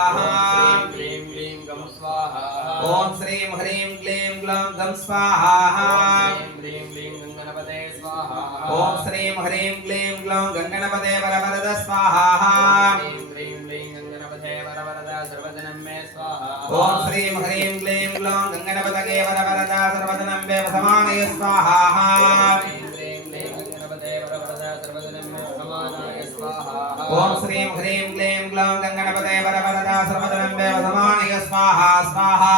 ॐ श्रीं ह्रीं क्लीं ग्लौं गं स्वाहा ॐ श्रीं ह्रीं क्लीं ग्लौं गङ्गणपते वरवरद स्वाहा ॐ श्रीं ह्रीं क्लीं ग्लौं गङ्गणपतये वरवरद सर्वधनं मे वसमानय स्वाहा ॐ श्रीं ह्रीं क्लीं ग्लौं गङ्गणपतये वरवरद सर्वधनं मे वसमानय स्वाहा स्वाहा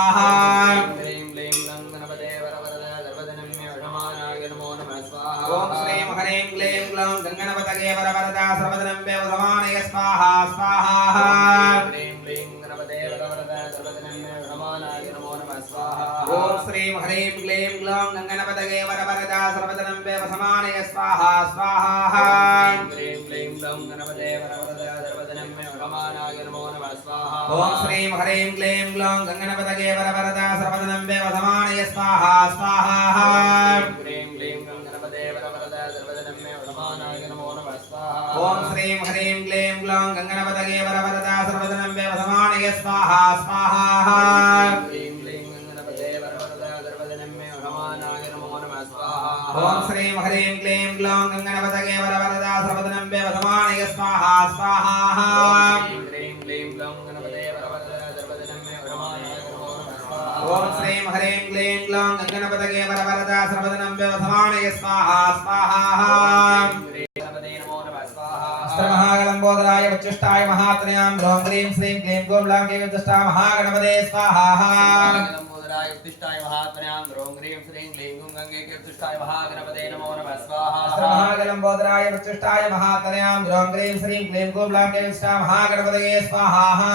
ॐ श्रीं ह्रीं क्लीं ग्लौं गङ्गणपतये वरवरद सर्वधनं मे वसमानय स्वाहा स्वाहा ॐ श्रीं ह्रीं क्लीं ग्लौं गङ्गणपतये वरवरद सर्वधनं मे वसमानय स्वाहा स्वाहा ओम श्रीं ह्रीं क्लीं ग्लौं गंगणपतये वरवरदा सर्वदनं मे वसमानय स्वाहा स्वाहा ह्रीं क्लीं गणपते वरवरदा सर्वदनं मे वसमानाय नमो नमः स्वाहा ओम श्रीं ह्रीं क्लीं ग्लौं गंगणपतये वरवरदा सर्वदनं मे वसमानय स्वाहा स्वाहा ह्रीं क्लीं गणपते वरवरदा सर्वदनं मे वसमानाय नमो नमः स्वाहा ओम श्रीं ह्रीं क्लीं ग्लौं गंगणपतये वरवरदा सर्वदनं मे वसमानय स्वाहा स्वाहा ह्रीं क्लीं ग्लौं गणपते वरवरदा सर्वदनं मे वसमानाय नमो नमः स्वाहा ओम श्रीं ह्रीं क्लीं ग्लौं गंगणपतये वरवरदा सर्वदनं मे वसमानय स्वाहा स्वाहा गणपते नमो नमः स्वाहा महागणंबोधराय वचुष्टाय महात्र्यां ह्रीं क्लीं श्रीं क्लीं गों ग्लां केवदष्टा महागणपते स्वाहा लंबोदराय उत्तिष्ठाय महात्म्यां ह्रीं क्लीं श्रीं क्लीं गुं गंगे कीर्तिष्ठाय महागणपते नमो नमः स्वाहा महागणंबोधराय वचुष्टाय महात्र्यां ह्रीं क्लीं श्रीं क्लीं गों ग्लां केवदष्टा महागणपते स्वाहा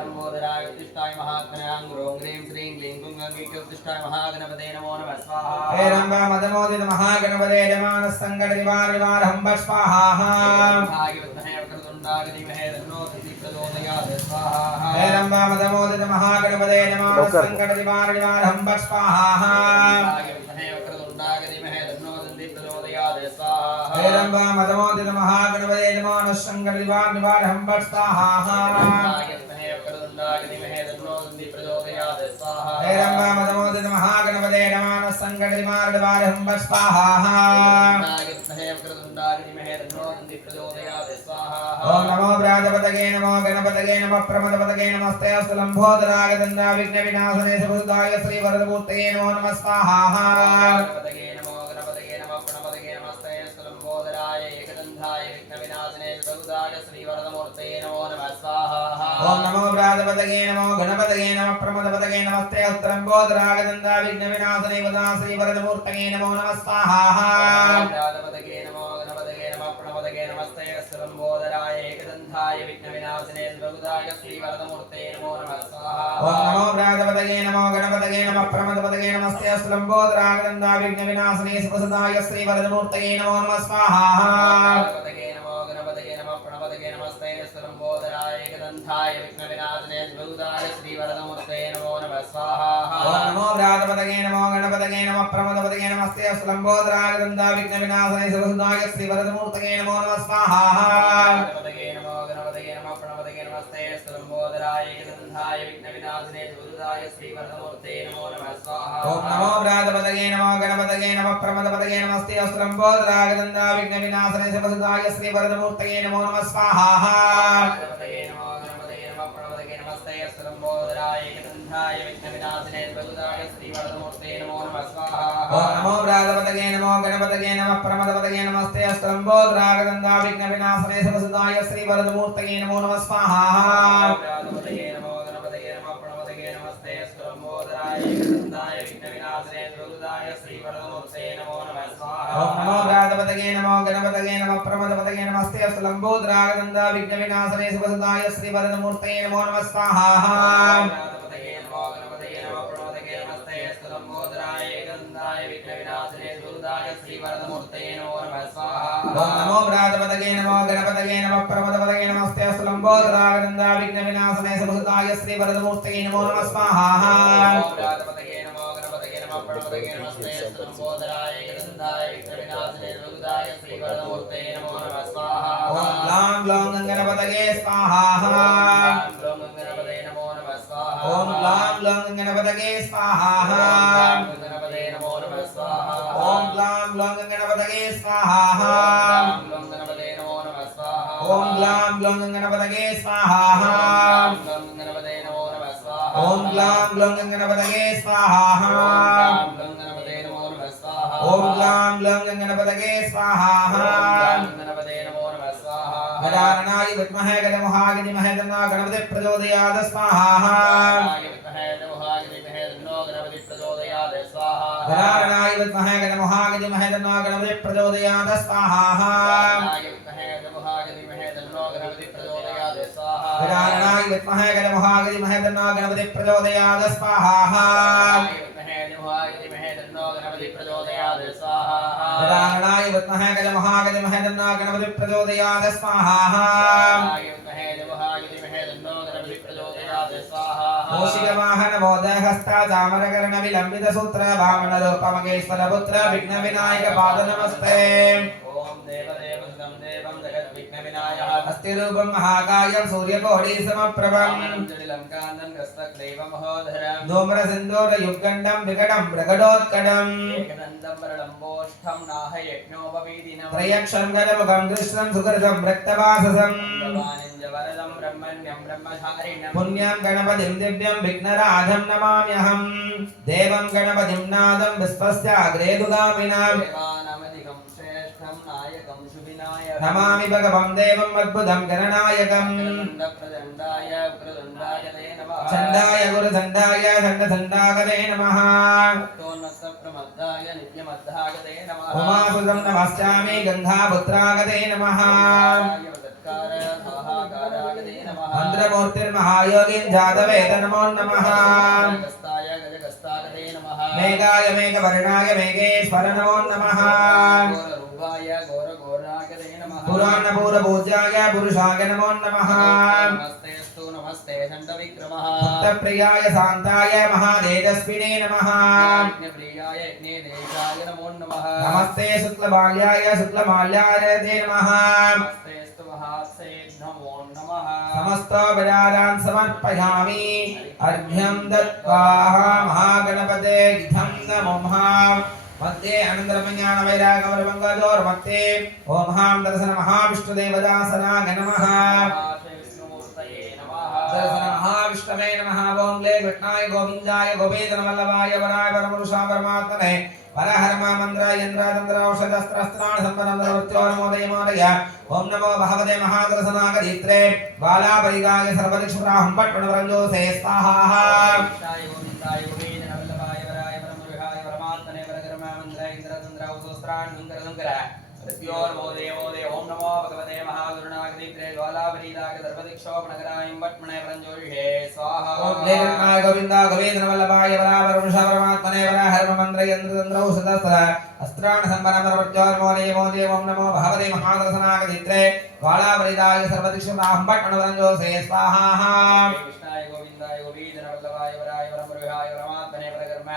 लंबोदराय उत्तिष्ठाय महात्म्यां ह्रीं क्लीं श्रीं क्लीं गुं गंगे कीर्तिष्ठाय महागणपते नमो नमः स्वाहा हे रंबा मदमोदित महागणपते नमः संकट निवार निवार हंब स्वाहा हे रंबा मदमोदित महागणपते नमः संकट निवार निवार हंब स्वाहा हे रंबा मदमोदित महागणपते नमः संकट निवार निवार हंब स्वाहा हे रंबा मदमोदित महागणपते नमः संकट निवार निवार हंब स्वाहा ओम नमो प्रातपतये नमो गणपतये नमः प्रमदपतये नमस्ते अस्तु लंबोदराय दंडा विघ्न विनाशने सुभुदाय श्री वरदमूर्तये नमो नमः स्वाहा गणपतये नमो प्रणपतये नमस्ते अस्तु लंबोदराय एकदंधाय विघ्न विनाशने सुभुदाय श्री वरदमूर्तये नमो नमः स्वाहा ओम नमो प्रातपतये नमो गणपतये नमः प्रमदपतये नमस्ते अस्तु लंबोदराय दंडा विघ्न विनाशने सुभुदाय श्री वरदमूर्तये नमो नमः स्वाहा प्रातपतये नमो गणपतये नमः प्रणपतये नमस्ते अस्तु लंबोदराय एकदंधाय विघ्न विनाशने सुभुदाय श्री वरदमूर्तये नमो नमः स्वाहा ओम नमो प्रातपतये नमो गणपतये नमः प्रमदपतये नमस्ते अस्तु लंबोदराय दंडा विघ्न विनाशने सुभुदाय श्री वरदमूर्तये नमो नमः स्वाहा गणपतये नमो गणपतये नमः प्रणपतये नमस्ते अस्तु लंबोदराय एकदंधाय विघ्न विनाशने सुभुदाय श्री वरदमूर्तये नमो नमः स्वाहा ओम नमो प्रातपतये नमो गणपतये नमः प्रमदपतये नमस्ते अस्तु लंबोदराय दंडा विघ्न विनाशने सुभुदाय श्री वरदमूर्तये नमो नमः स्वाहा गणपतये नमो गणपतये नमः प्रणपतये नमस्ते अस्तु लंबोदराय एकदंधाय विघ्न विनाशने सुभुदाय श्री वरदमूर्तये नमो नमः स्वाहा ओम नमो प्रातपतये नमो गणपतये नमः प्रमदपतये नमस्ते अस्तु लंबोदराय दंडा विघ्न विनाशने सुभुदाय श्री वरदमूर्तये नमो नमः स्वाहा गणपतये नमो गणपतये नमः प्रणपतये नमस्ते अस्तु लंबोदराय एकदंधाय विघ्न विनाशने सुभुदाय श्री वरदमूर्तये नमो नमः स्वाहा ओम नमो प्रातपतये नमो गणपतये नमः प्रमदपतये नमस्ते अस्तु लंबोदराय दंडा विघ्न विनाशने सुभुदाय श्री वरदमूर्तये नमो नमः स्वाहा प्रातपतये नमो गणपतये नमः प्रणपतये नमस्ते अस्तु लंबोदराय एकदंधाय विघ्न विनाशने सुभुदाय श्री वरदमूर्तये नमो नमः स्वाहा ओम नमो प्रातपतये नमो गणपतये नमः प्रमदपतये नमस्ते अस्तु लंबोदराय दंडा विघ्न विनाशने सुभुदाय श्री वरदमूर्तये नमो नमः स्वाहा प्रातपतये नमो गणपतये नमः प्रणपतये नमस्ते अस्तु लंबोदराय एकदंधाय विघ्न विनाशने सुभुदाय श्री वरदमूर्तये नमो नमः स्वाहा ओम नमो प्रातपतये नमो गणपतये नमः प्रमदपतये नमस्ते अस्तु लंबोदराय दंडा विघ्न विनाशने सुभुदाय श्री वरदमूर्तये नमो नमः स्वाहा प्रातपतये नमो गणपतये नमः प्रणपतये नमस्ते अस्तु लंबोदराय एकदंधाय विघ्न विनाशने सुभुदाय श्री वरदमूर्तये नमो नमः स्वाहा ओम ग्लां ग्लौं गणपतये स्वाहा गणपतये नमो नमः स्वाहा ओम ग्लां ग्लौं गणपतये स्वाहा गणपतये नमो नमः स्वाहा ओम ग्लां ग्लौं गणपतये स्वाहा गणपतये नमो नमः स्वाहा ओम ग्लां ग्लौं गणपतये स्वाहा गणपतये नमो नमः स्वाहा ओम ग्लां ग्लौं गणपतये स्वाहा गणपतये नमो नमः स्वाहा ओम ग्लां ग्लौं गणपतये स्वाहा गणपतये नमो नमः स्वाहा गणानाय विद्महे गणमहाय धीमहि तन्नो गणपतिः प्रचोदयात् स्वाहा गणानाय विद्महे गणमहाय धीमहि तन्नो गणपतिः प्रचोदयात् स्वाहा गणानाय विद्महे गणमहाय धीमहि तन्नो गणपतिः प्रचोदयात् स्वाहा गणानाय विद्महे गणमहाय धीमहि तन्नो गणपतिः प्रचोदयात् स्वाहा स्वाहा मूषिकवाहन मोदहस्ता चामरकर्ण विलंबित सूत्र वामन रूप महेश्वर पुत्र विघ्न विनायक पाद नमस्ते ओम देवदेव सुतं देवं जगत् विघ्न विनायक अस्ति रूपं महाकायं सूर्यकोटि समप्रभम् जटिलं कान्दं ग्रस्तक्लेव महोदरं धूम्र सिन्दूर युगण्डं विकटं प्रकटोत्कटम् एकदन्तं वरलम्बोष्ठं नाह यज्ञोपवीदिनं त्रयक्षं गजमुखं कृष्णं सुकृतं रक्तवाससम् वरदं ब्रह्मण्यं ब्रह्मधारिणं पुण्यं गणपतिं दिव्यं विघ्नराजं नमाम्यहम् देवं गणपतिं नादं विश्वस्याग्रे दुगामिनाम् देवानामधिकं श्रेष्ठं नायकं शुभिनायकं नमामि भगवं देवम् अद्भुतं गणनायकम् प्रचण्डाय उग्रदण्डाय ते नमः चण्डाय गुरुचण्डाय चण्डचण्डागते नमः भक्तोन्नतप्रमद्दाय नित्यमद्धागते नमः उमासुतं नमस्यामि गङ्गापुत्रागते नमः हाहाकारागते नमः मन्त्रमूर्तिर्महायोगिन् जातवेद नमो नमः गस्ताय गजगस्तागते नमः मेघाय मेघवर्णाय मेघेश्वर नमो नमः घोररूपाय घोरघोरागते नमः पुराणपूर्वपूज्याय पुरुषाय नमो नमः नमस्तेस्तु नमस्ते चण्डविक्रमः भक्तप्रियाय शान्ताय महातेजस्विने नमः यज्ञप्रियाय यज्ञेदेशाय नमो नमः नमस्ते शुक्लबाल्याय शुक्लमाल्याय ते नमः नमस्तेस्तु महात्से नमो नमः समस्तो विरारान् समर्पयामि अर्घ्यं दत्त्वा महागणपते इत्थं नमो मध्ये अनन्तरमज्ञानवैरागमरमङ्गलोर्मध्ये ॐ हां दर्शन महाविष्णुदेवदासनाय नमः विष्णुमूर्तये नमः दर्शन महाविष्णवे नमः ॐ ले कृष्णाय गोविन्दाय गोपीजनवल्लभाय वराय परमपुरुषा परमात्मने वरहर्ममन्द्र यन्द्रतन्त्र औषधस्त्रस्त्राण सम्पन्नमृत्योर्मोदय ॐ नमो भगवते महादर्शनागदित्रे बालापरिदाय सर्वदिक्षुराहं पट्टणवरञ्जोसे स्वाहा गोविन्दाय गोविन्दवल्लभाय वराय परमपुरुषाय परमात्मने वरकर्ममन्द्र इन्द्रतन्त्र औषधस्त्राण शङ्कर प्रत्योर्मोदय मोदय ॐ नमो भगवते महागुरुनागदित्रे बालापरिदाय सर्वदिक्षोपणकराय पट्टणे वरञ्जोषे स्वाहा ॐ ले कृष्णाय गोविन्दा गोविन्दवल्लभाय वराय परमपुरुषा परमात्मने वरहर्ममन्द्र यन्द्रतन्त्र औषधस्त्र अस्त्राण सम्पन्नमृत्योर्मोदय मोदय ॐ नमो भगवते महादर्शनागदित्रे बालापरिदाय सर्वदिक्षुराहं पट्टणवरञ्जोसे स्वाहा कृष्णाय गोविन्दाय गोविन्दवल्लभाय वराय परमपुरुषाय परमात्मने वरकर्म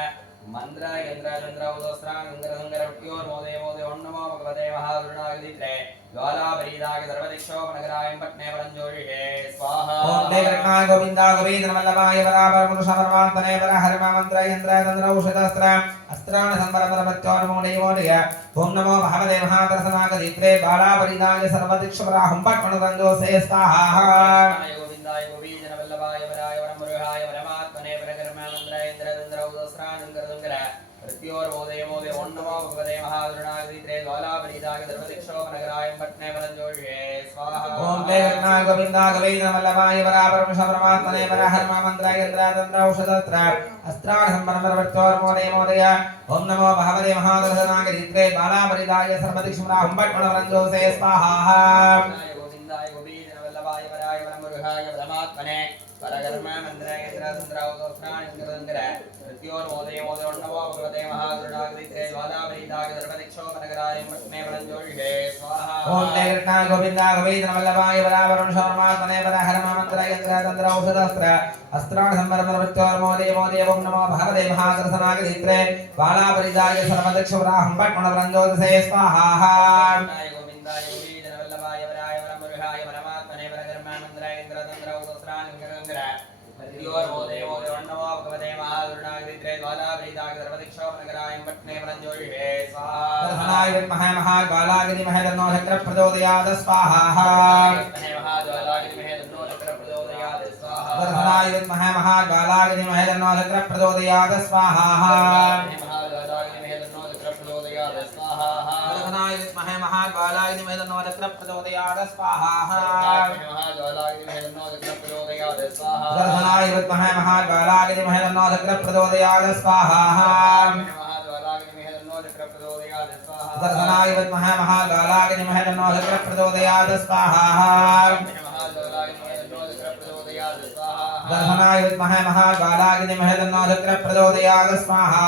मंत्र यंत्र चंद्र उदस्त्राण गंगर प्रत्योर्मोदय मोदय ॐ नमो भगवते महागुरुनागदित्रे ज्वालापरीदाय सर्वदिक्षोपणकराय पट्टणे वरञ्जोषे स्वाहा ॐ ले कृष्णाय गोविन्दा गोविन्दवल्लभाय वराय परमपुरुषा परमात्मने वरहर्ममन्द्र यन्द्रतन्त्र औषधस्त्र अस्त्राण सम्पन्नमृत्योर्मोदय मोदय ॐ नमो भगवते महादर्शनागदित्रे बालापरिदाय सर्वदिक्षुराहं पट्टणवरञ्जोषे स्वाहा गोविन्दाय गोविन्दवल्लभाय वराय परमपुरुषाय परमात्मने वरकर्म मंत्र यंत्र चंद्र उदस्त्राण गंगर प्रत्योर्मोदय मोदय ॐ नमो भगवते महागुरुनागदित्रे ज्वालापरीदाय सर्वदिक्षोपणकराय पट्टणे वरञ्जोषे स्वाहा ॐ ले कृष्णाय गोविन्दा गोविन्दवल्लभाय वराय परमपुरुषा परमात्मने वरहर्ममन्द्र यन्द्रतन्त्र औषधस्त्र अस्त्राण सम्पन्नमृत्योर्मोदय मोदय ॐ नमो भगवते महादर्शनागदित्रे बालापरिदाय सर्वदिक्षुराहं पट्टणवरञ्जोषे स्वाहा गोविन्दाय गोविन्दवल्लभाय वराय परमपुरुषाय परमात्मने परकर्म मंत्र यंत्र तंत्र औषधस्त्राण गंगर प्रत्योर्मोदय मोदय ॐ नमो भगवते महागुरुनागदित्रे ज्वालापरीदाय सर्वदिक्षोपणकराय पट्टणे वरञ्जोषे स्वाहा ॐ ले कृष्णाय गोविन्दा गोविन्दवल्लभाय वराय परमपुरुषा परमात्मने वरहर्ममन्द्र यन्द्रतन्त्र औषधस्त्र अस्त्राण सम्पन्नमृत्योर्मोदय मोदय ॐ नमो भगवते महादर्शनागदित्रे बालापरिदाय सर्वदिक्षुराहं पट्टणवरञ्जोषे स्वाहा गोविन्दाय गोविन्दवल्लभाय वराय परमपुरुषाय परमात्मने वरकर्म मंत्र यंत्र तंत्र औषधस्त्राण गंगर प्रत्योर्मोदय मोदय ॐ नमो भगवते महागुरुनागदित्रे ज्वालापरीदाय सर्वदिक्षोपणकराय पट्टणे वरञ्जोषे स्वाहा दर्शनाय विद्महे महाकालाय धीमहि तन्नो चक्रः प्रचोदयात् स्वाहा दर्शनाय विद्महे महाकालाय धीमहि तन्नो चक्रः प्रचोदयात् स्वाहा दर्शनाय विद्महे महाकालाय धीमहि तन्नो चक्रः प्रचोदयात् स्वाहा दर्शनाय विद्महे महाकालाय धीमहि तन्नो चक्रः प्रचोदयात् स्वाहा दर्शनाय विद्महे महाकालाय धीमहि तन्नो चक्रः प्रचोदयात् स्वाहा दर्शनाय विद्महे महाकालाय धीमहि तन्नो चक्रः प्रचोदयात् स्वाहा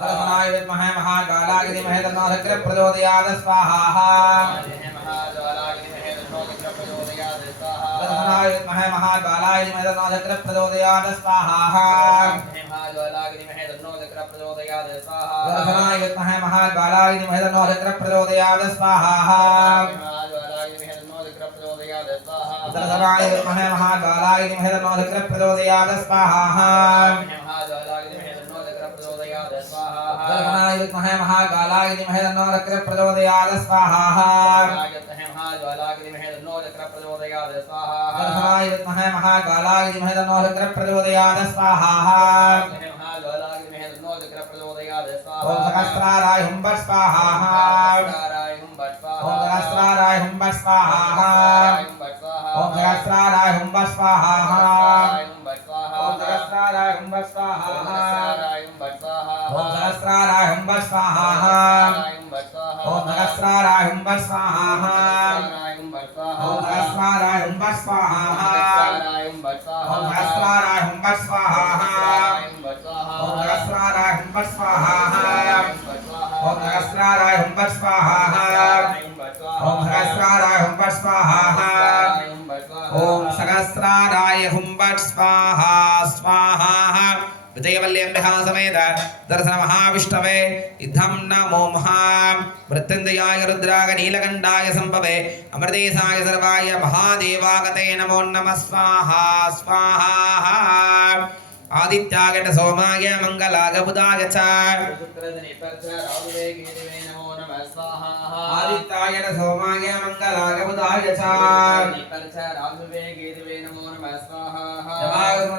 दर्शनाय विद्महे महाकालाय धीमहि तन्नो चक्रः प्रचोदयात् स्वाहा दर्शनाय विद्महे महाज्वालाय धीमहि तन्नो चक्र प्रचोदयात् स्वाहा महाज्वालाय धीमहि तन्नो चक्र प्रचोदयात् स्वाहा दर्शनाय विद्महे महाज्वालाय धीमहि तन्नो चक्र प्रचोदयात् स्वाहा महाज्वालाय धीमहि तन्नो चक्र प्रचोदयात् स्वाहा दर्शनाय विद्महे महाज्वालाय धीमहि तन्नो चक्र प्रचोदयात् स्वाहा महाज्वालाय धीमहि तन्नो चक्र प्रचोदयात् स्वाहा दर्शनाय विद्महे महाज्वालाय धीमहि तन्नो चक्र प्रचोदयात् स्वाहा महाज्वालाय धीमहि तन्नो चक्र प्रचोदयात् स्वाहा दर्शनाय विद्महे महाज्वालाय धीमहि तन्नो चक्र प्रचोदयात् स्वाहा महाज्वालाय धीमहि तन्नो चक्र प्रचोदयात् स्वाहा ओम सहस्राराय हुं फट् स्वाहा ओम सहस्राराय हुं फट् स्वाहा ओम सहस्राराय हुं फट् स्वाहा ओम सहस्राराय हुं फट् स्वाहा ओम सहस्राराय हुं फट् स्वाहा ओम सहस्राराय हुं फट् स्वाहा ओम सहस्राराय हुं फट् स्वाहा ओम सहस्राराय हुं फट् स्वाहा ओम सहस्राराय हुं फट् स्वाहा ओम सहस्राराय हुं फट् स्वाहा ओम सहस्राराय हुं फट् स्वाहा ओम सहस्राराय हुं फट् स्वाहा स्वाहा विजयवल्ल्यम्बिका समेत दर्शन महाविष्णवे इद्धं नमो महा मृत्युंजयाय रुद्राय नीलकंठाय संभवे अमृतेशाय सर्वाय महादेवागते नमो नमः स्वाहा स्वाहा आदित्याय च सोमाय मंगलाय बुधाय च आदित्याय च सोमाय मंगलाय बुधाय च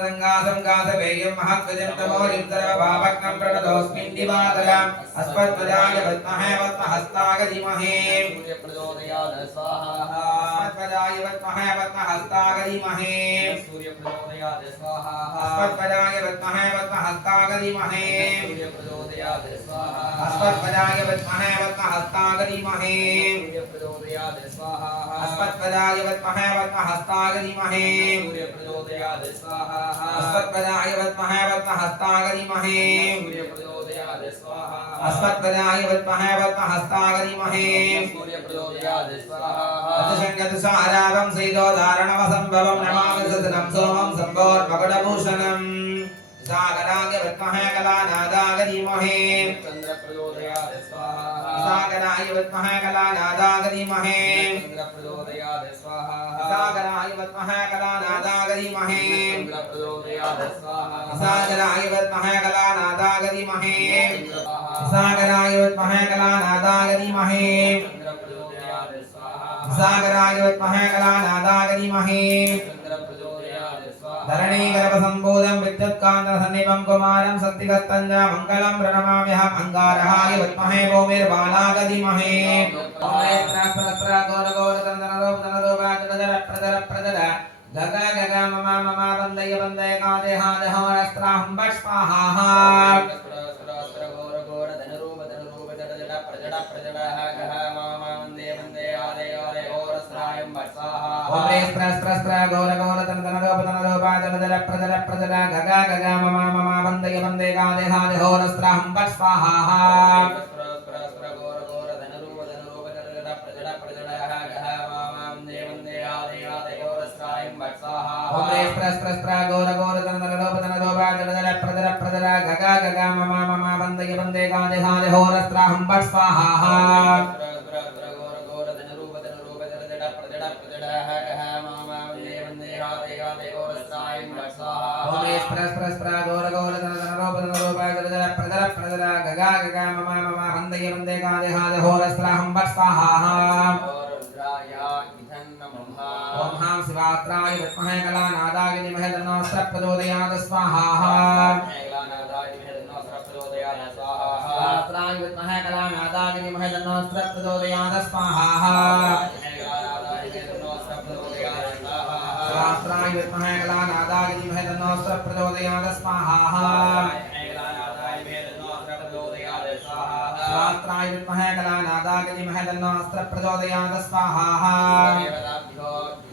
जवागमदंगासंगासवेयं महत्वजं तमोरिं सर्वभावक्नं प्रणतोऽस्मिन् दिवाकरम् अस्मद्वजाय विद्महे वत्महस्ताय धीमहि अस्मद्वजाय विद्महे वत्महस्ताय धीमहि अस्मद्वजाय विद्महे वत्महस्ताय धीमहि अस्मद्वजाय विद्महे वत्महस्ताय धीमहि अस्मद्वजाय विद्महे वत्महस्ताय धीमहि अस्मद्वजाय विद्महे वत्महस्ताय धीमहि अस्मद्वजाय विद्महे वत्महस्ताय धीमहि अतिशङ्गतुषारावं सेदोदारणवसम्भवं नमामि सदनं सोमं सम्भोर्मकुटभूषणम् सागराय विद्महे कलानादाय धीमहि सागराय विद्महे कलानादाय धीमहि सागराय विद्महे कलानादाय धीमहि सागराय विद्महे कलानादाय धीमहि सागराय विद्महे कलानादाय धीमहि सागराय विद्महे कलानादाय धीमहि धरणीगर्भसम्भूतं विद्युत्कान्तसन्निभं कुमारं सत्तिगस्तं च मङ्गलं प्रणमाम्यहम् अङ्गारहाय विद्महे भूमिर्बालाय धीमहि गग मम वन्दय वन्दय कादेहादेहास्त्राहं फट् स्वाहा ओम स्त्र गौर गौर तन तन रूप जल प्रजल प्रजल गग गग मम वन्दय वन्दय कादेहादेहोरस्त्राहं फट् स्वाहा ओम स्त्र गौर गौर तन तन रूप जल प्रजल प्रजल गग गग मम वन्दय वन्दय कादेहादेहोरस्त्राहं फट् स्वाहा ओम स्त्र गौर गौर तन तन रूप जल प्रजल प्रजल गग गग मम वन्दय वन्दय कादेहादेहोरस्त्राहं फट् स्वाहा ओम हां शिवात्राय विद्महे कलानादाय धीमहि तन्नो प्रचोदयात् स्वाहा शिवात्राय विद्महे कलानादाय धीमहि तन्नो प्रचोदयात् स्वाहा शिवात्राय विद्महे कलानादाय धीमहि तन्नो प्रचोदयात् स्वाहा शिवात्राय विद्महे कलानादाय धीमहि तन्नो प्रचोदयात् स्वाहा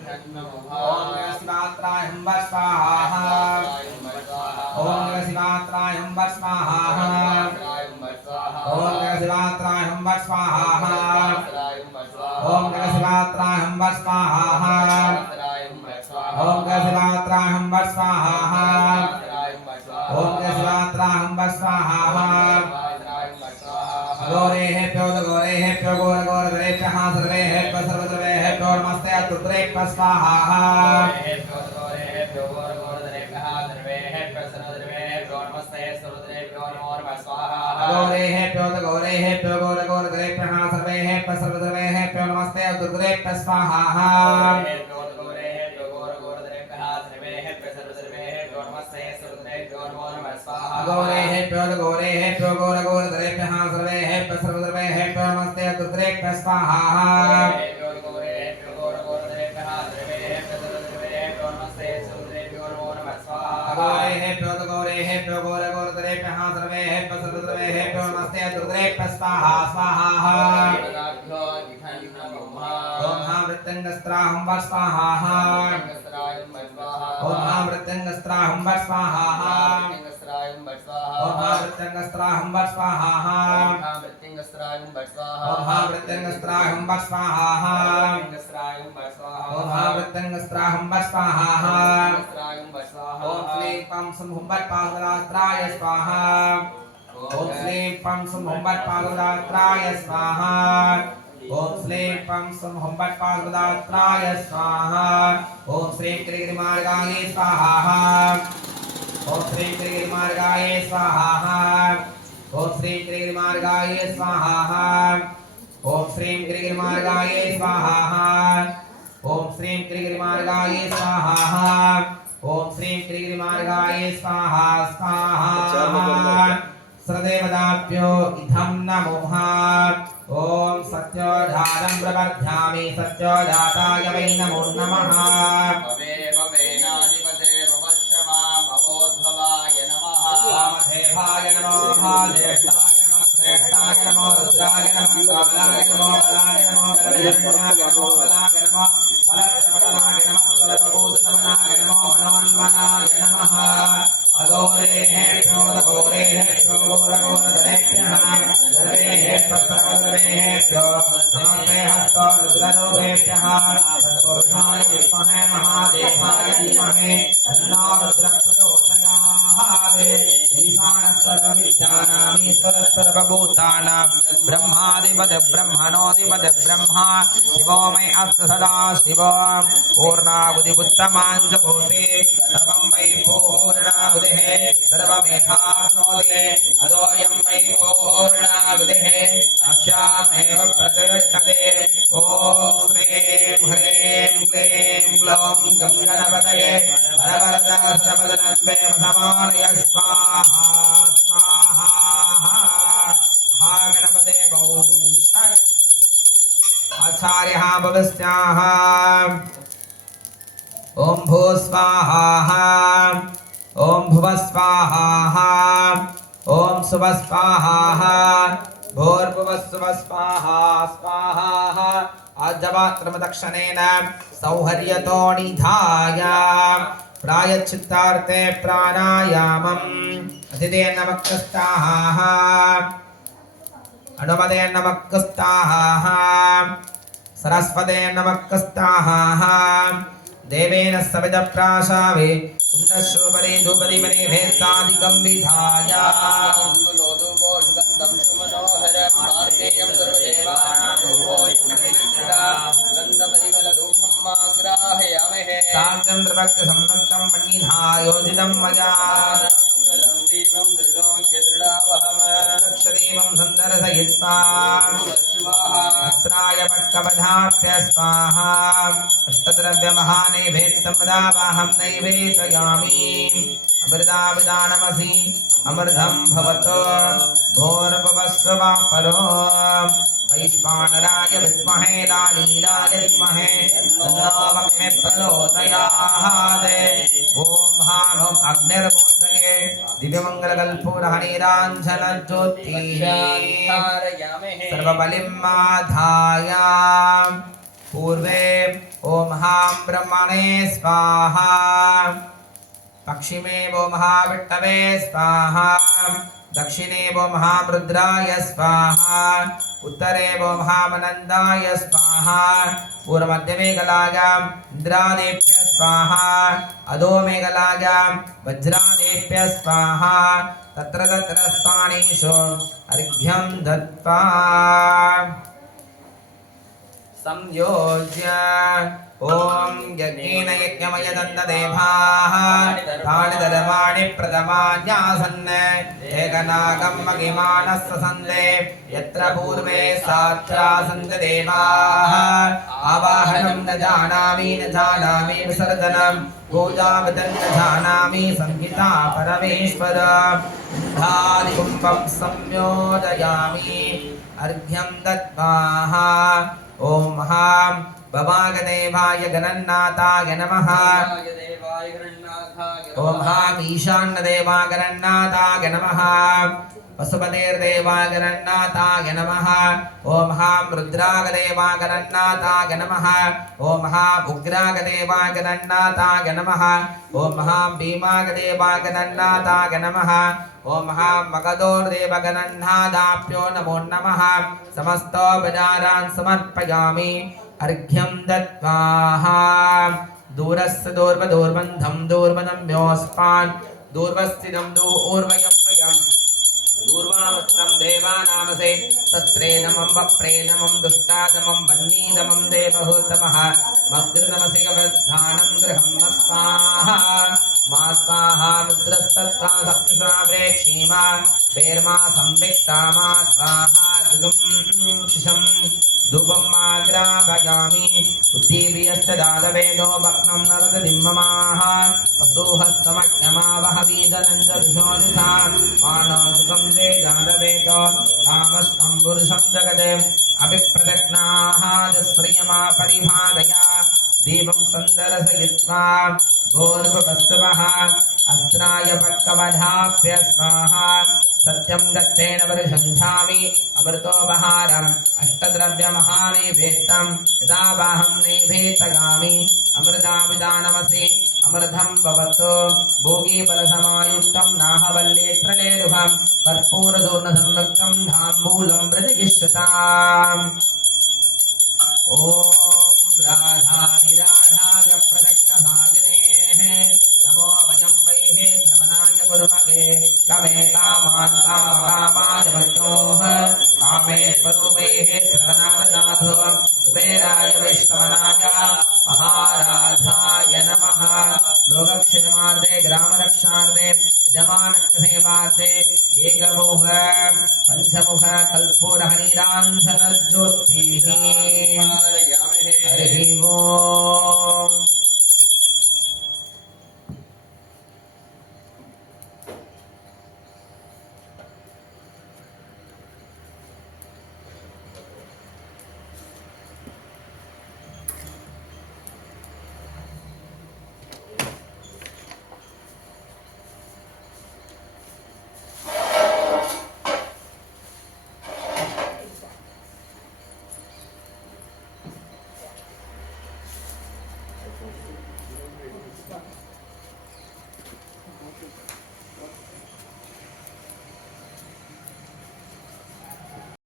ओम शिवात्राय हुं फट् स्वाहा ओम शिवात्राय हुं फट् स्वाहा ओम शिवात्राय हुं फट् स्वाहा ओम शिवात्राय हुं फट् स्वाहा रुद्रेभ्यः स्वाहा गौरेभ्यो गौरगौरद्रेभ्यः सर्वेभ्यः सर्वद्रेभ्यो नमस्ते रुद्रेभ्यः स्वाहा गौरेभ्यो गौरगौरद्रेभ्यः सर्वेभ्यः सर्वद्रेभ्यो नमस्ते रुद्रेभ्यः स्वाहा गौरेभ्यो गौरगौरद्रेभ्यः सर्वेभ्यः सर्वद्रेभ्यो नमस्ते रुद्रेभ्यः स्वाहा स्वाहा ओम मृत्यंगस्त्राहं वा स्वाहा ओम मृत्यंगस्त्राहं वा स्वाहा ओम मृत्यंगस्त्राहं वा स्वाहा ओम मृत्यंगस्त्राहं वा स्वाहा ओम मृत्यंगस्त्राहं वा स्वाहा ओम श्रीं पं संहुम्बत्पादरात्राय स्वाहा ओम श्रीं पं संहुम्बत्पादरात्राय स्वाहा ओम श्रीं पं संहुम्बत्पादरात्राय स्वाहा ओम श्रीं त्रिगिरिमार्गाय स्वाहा ओम श्रीं त्रिगिरिमार्गाय स्वाहा ओम श्रीं त्रिगिरिमार्गाय स्वाहा ओम श्रीं त्रिगिरिमार्गाय स्वाहा ओम श्रीं त्रिगिरिमार्गाय स्वाहा ओम श्रीं त्रिगिरिमार्गाय स्वाहा स्वाहा सदेवदाभ्यो इधं नमोः ओम सत्योजातं प्रवर्ध्यामि सत्योजाताय वै नमो नमः वामदेवाय नमो महादेष्टाय नमः श्रेष्ठाय नमो रुद्राय नमः कालाय नमो बलाय नमो बलवीर्याय नमो बलाय नमो बलप्रबलाय नमः सर्वभूतनमनाय नमो मनोन्मनाय नमः अगौरेभ्यो गौरेभ्यो गौरगौरधरेभ्यः सर्वेभ्यः सर्वदेवेभ्यो नमस्ते हस्तो रुद्ररूपेभ्यः तत्पुरुषाय विद्महे महादेवाय धीमहि तन्नो रुद्रः प्रचोदयात् ईशानः सर्वविद्यानामीश्वरः सर्वभूतानां ब्रह्माधिपतिः ब्रह्मणोऽधिपतिः ब्रह्मा शिवो मयि अस्तु सदा शिवो पूर्णाहुतिमुत्तमां च भूते सर्वं वै पूर्णाहुतिः सर्वमेवाप्नोति अदोऽयं वै पूर्णाहुतिः अस्यामेव प्रतिष्ठते ॐ श्रीं ह्रीं क्लीं ग्लौं गं गणपतये वरवरदहस्रवदनम्बे समानय स्वाहा स्वाहा हा गणपते बहुषट् आचार्यः भवस्याः ओम भू स्वाहा ओम भुव स्वाहा ओम सुव स्वाहा भूर्भुव सुव स्वाहा स्वाहा आजमात्रमदक्षिणेन सौहर्यतो निधाय प्रायश्चित्तार्थे प्राणायामम् अतिथेन वक्रस्ताः अनुमतेन वक्रस्ताः सरस्वतेन वक्रस्ताः देवेन सविदप्राशावे कुण्डशोपरि धूपदीपरि भेत्तादिकं विधाय साग्रन्द्रभक्तसंभक्तं पण्डिधायोजितं मया दक्षदेवं सुन्दरसहित्वा अस्त्राय पट्कवधाभ्य स्वाहा अष्टद्रव्यमहानैवेद्यमदावाहं नैवेदयामि अमृताविदानमसि अमृतं भवतो भोर्भुवस्वः वैश्वानराय विद्महे लालीलाय धीमहि तन्नो अग्निः प्रचोदयात् ॐ हां अग्निर्मूर्धये दिव्यमङ्गलकल्पूरहनीराञ्जनज्योतिः सर्वबलिं माधाय पूर्वे ॐ हां ब्रह्मणे स्वाहा पश्चिमे वो महाविष्णवे स्वाहा दक्षिणे वो महारुद्राय स्वाहा उत्तरे वो महामनन्दाय स्वाहा पूर्वमध्यमे गलायां इन्द्रादेभ्य स्वाहा अधोमे गलायां वज्रादेभ्य स्वाहा तत्र तत्र स्थानेषु अर्घ्यं दत्त्वा संयोज्य ॐ यज्ञेन यज्ञमयदन्तदेभाः तानि धर्माणि प्रथमान्यासन् एकनागं मगिमानः ससन्दे यत्र पूर्वे साक्षासन्त देवाः आवाहनं न जानामि विसर्जनं पूजावतं न जानामि संहिता परमेश्वर धादिकुम्भं संयोजयामि अर्घ्यं दत्वाः ॐ महां भवागदेवाय गणन्नाथाय नमः ॐ महां ईशान्यदेवागणन्नाथाय नमः वसुपतेर्देवागणन्नाथाय नमः ॐ महां रुद्रागदेवागणन्नाथाय नमः ॐ महां उग्रागदेवागणन्नाथाय नमः ॐ महां भीमागदेवागणन्नाथाय नमः ॐ महां मगधोर्देवगणन्नाथाभ्यो नमो नमः समस्तोपचारान् समर्पयामि अर्घ्यं दत्वाः दूरस्य दूर्वदूर्बन्धं दूर्वनम्योऽस्मान् दूर्वस्थितं दूर्वयं वयम् दूर्वामस्तं देवानामसे शस्त्रेनमं वप्रेनमं दुष्टादमं वह्नीदमं देवहूतमः मग्रतमसि गवद्धानं गृहं स्वाहा मा स्वाहा रुद्रस्तत्वा सप्तुषा प्रेक्षीमा वेर्मा संविक्ता मा स्वाहा दुगुं शिशं धूपं माग्राभयामि बुद्धिप्रियस्तदातवेदो भक्नं नरददिम्ममाः पशुहस्तमज्ञमावहवीदनञ्जरुषोदिथा मानसुखं ते जातवेदो कामस्तं पुरुषं जगते अभिप्रदग्नाः जस्त्रियमा परिभादया दीपं सन्दरसयित्वा भूर्भुवस्तुवः अस्त्राय पट्कवधाभ्य स्वाहा सत्यं दत्तेन परिषन्धामि अमृतोपहारम् अष्टद्रव्यमहानैवेद्यं यदा वाहं नैवेद्यगामि अमृताभिदानमसि अमृतं भवतु भोगीफलसमायुक्तं नाहवल्लेत्रलेरुहं कर्पूरचूर्णसंयुक्तं धाम्बूलं प्रतिगिष्यताम् ॐ राधाधिराधाय प्रदक्षभागिनेः नमो वयं वैः श्रवणाय गुरुमगे कमे कामान् कामकामाय वचोः कामेश्वरूपैः श्रवणानदाधो कुबेराय वैष्णवनाय महाराधाय नमः लोकक्षेमार्थे ग्रामरक्षार्थे यजमानसेवार्थे एकमुख पञ्चमुख कर्पूरहरिराञ्जनज्योतिः हरिः ओम्